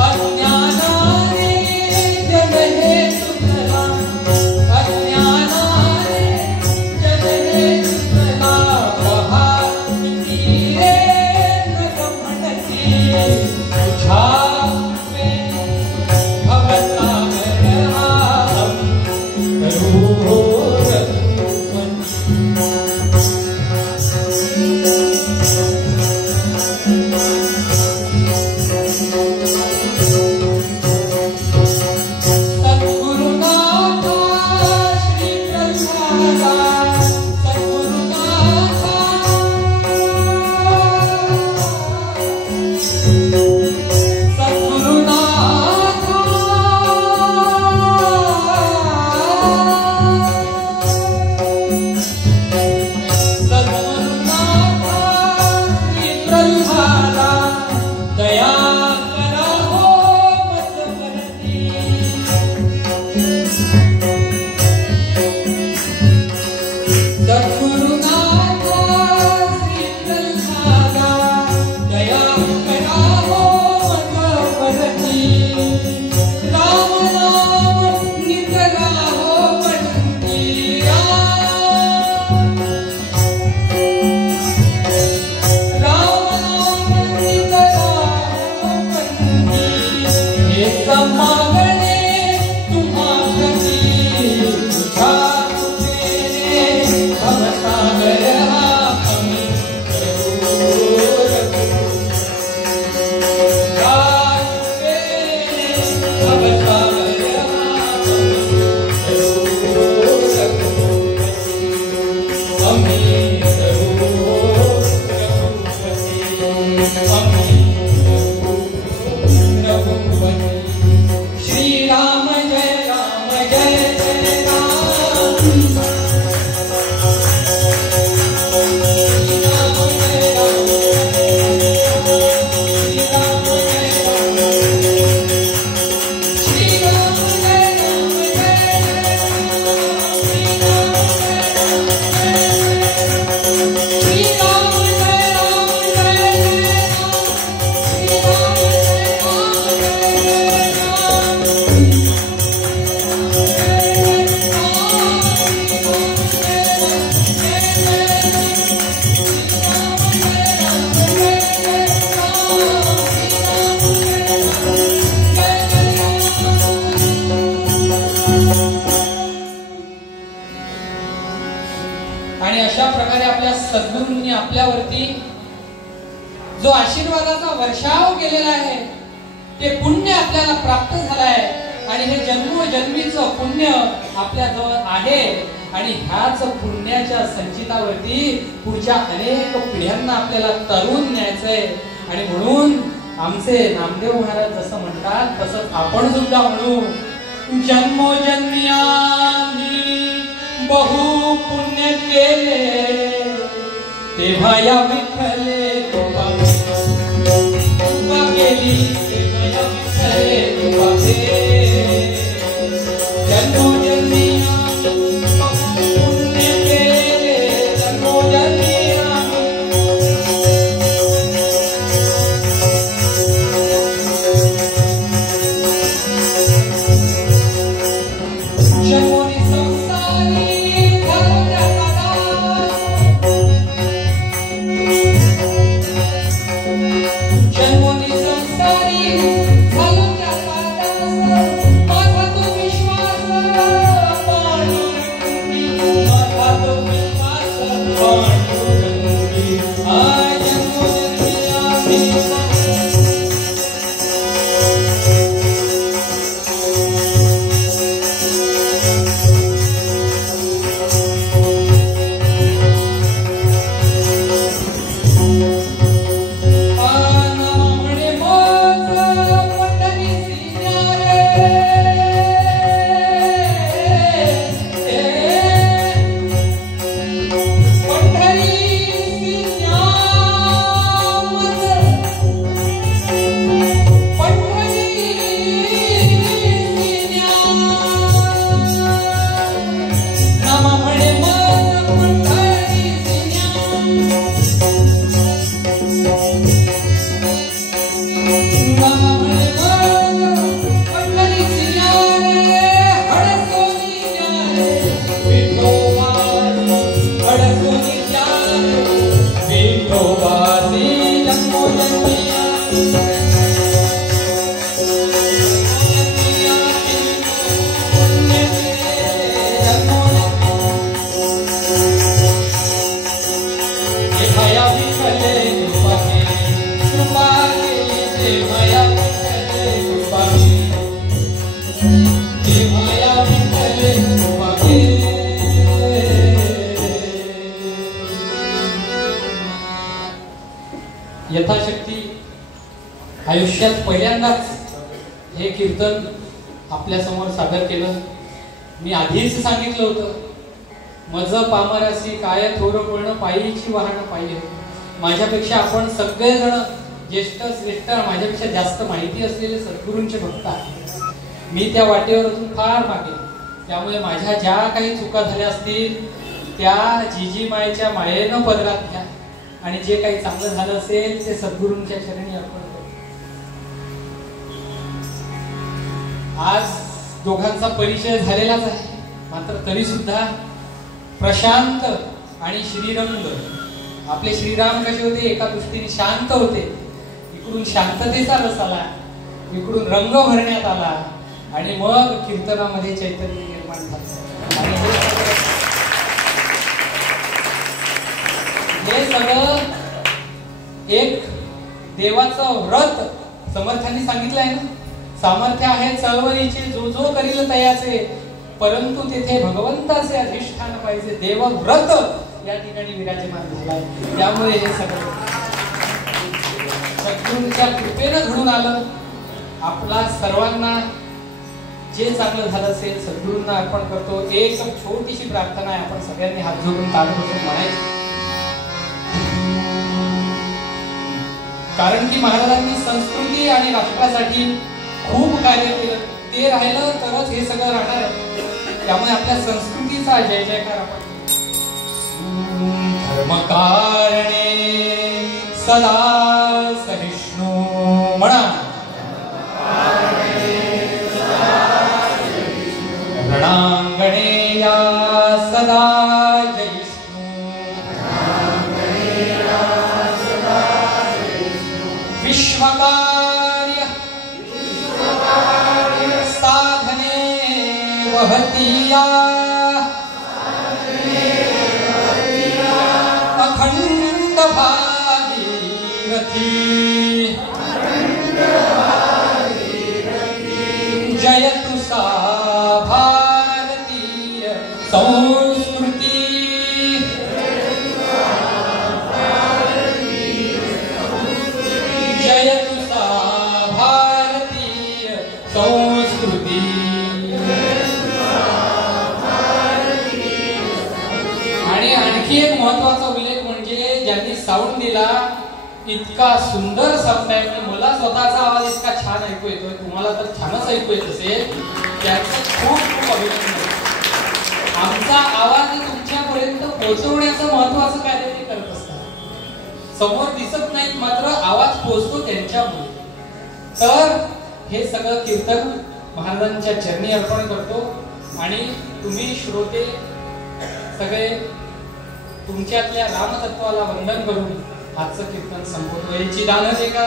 अज्ञानाने आणि अशा प्रकारे आपल्या सद्गुरूंनी आपल्यावरती जो आशीर्वादाचा वर्षाव केलेला आहे ते पुण्य आपल्याला प्राप्त झालं आहे आणि हे जन्मोजन्मीचं पुण्य आपल्या जवळ आहे आणि ह्याच पुण्याच्या संचितावरती पुढच्या अनेक पिढ्यांना आपल्याला तरुण न्यायचंय. आणि म्हणून आमचे नामदेव महाराज जसं म्हणतात तसंच आपण सुद्धा म्हणू, जन्मोजन्मी आम्ही बहु पुण्य केले तेव्हा या विठ्ठले कृपा केली, तेव्हा या विठ्ठले कृपा केली. जन्मोजन्मी यथाशक्ती आयुष्यात पहिल्यांदाच हे कीर्तन आपल्या समोर सादर केलं. मी आधीच सांगितलं होतं, मज पामरासी काय थोरपण पायीची वाहन पाहिजे. माझ्यापेक्षा आपण सगळेजण ज्येष्ठ श्रेष्ठ माझ्यापेक्षा जास्त माहिती असलेले सद्गुरूंचे भक्त आहेत. मी त्या वाटेवर अजून फार मागे, त्यामुळे माझ्या ज्या काही चुका झाल्या असतील त्या जिजी मायेच्या मायेनं पदरात घ्या आणि जे काही चांगलं झालं असेल ते सद्गुरूंच्या चरणी अर्पण करू. आज दोघांचा परिचय झालेलाच आहे, मात्र तरी सुद्धा प्रशांत आणि श्रीरंग, आपले श्रीराम कसे होते, एका दृष्टीने शांत होते, इकडून शांततेचा रस आला, इकडून रंग भरण्यात आला आणि मग कीर्तनामध्ये चैतन्य निर्माण झालं. आणि हे सगळं एक देवाचं व्रत. समर्थांनी सांगितलं आहे ना, सामर्थ्य आहे चळवळीचे जो जो करील तयाचे, परंतु तेथे भगवंताचे अधिष्ठान पाहिजे. देवव्रत या ठिकाणी विराजमान झालाय. त्यामुळे हे सगळं सद्गुरूंच्या कृपेनं घडून आलं. आपला सर्वांना जे चांगलं झालं असेल सद्गुरूंना अर्पण करतो. एक छोटीशी प्रार्थना आहे, आपण सगळ्यांनी हात जोडून ताट बसून म्हणायचं. कारण की महाराजांनी संस्कृती आणि राष्ट्रासाठी खूप कार्य केलं, ते राहिलं तरच हे सगळं राहणार आहे. त्यामुळे आपल्या संस्कृतीचा जय जयकार आपण. धर्मकारणे सदा सहिष्णू म्हणा, रणांगणे या सदा विश्वकार्य साधने वहतीया अखंड भागीरथी जयतु सा भारतीय संस्कृती जयतु सा भारतीय संस्कृती आणि आणखी एक महत्त्वाचा उल्लेख म्हणजे ज्यांनी साऊंड दिला इतका सुंदर साऊंड आहे म्हणजे मला स्वतःचा आवाज इतका छान ऐकू येतोय तुम्हाला तर छानच ऐकू येत असेल त्याचं खूप खूप अभिनंदन आमचा आवाज तुमच्यापर्यंत पोहोचवण्याचं महत्त्वाचं कार्य ते करत असतात समोर दिसत नाहीत मात्र आवाज पोहोचतो त्यांच्यामुळे तर हे सगळं कीर्तन महाराजांच्या चरणी अर्पण करतो आणि तुम्ही श्रोते सगळे तुमच्यातल्या रामतत्वाला वंदन करून आजचं कीर्तन संपवतो याची दान एका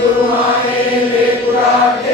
गुरु माने वे पुराण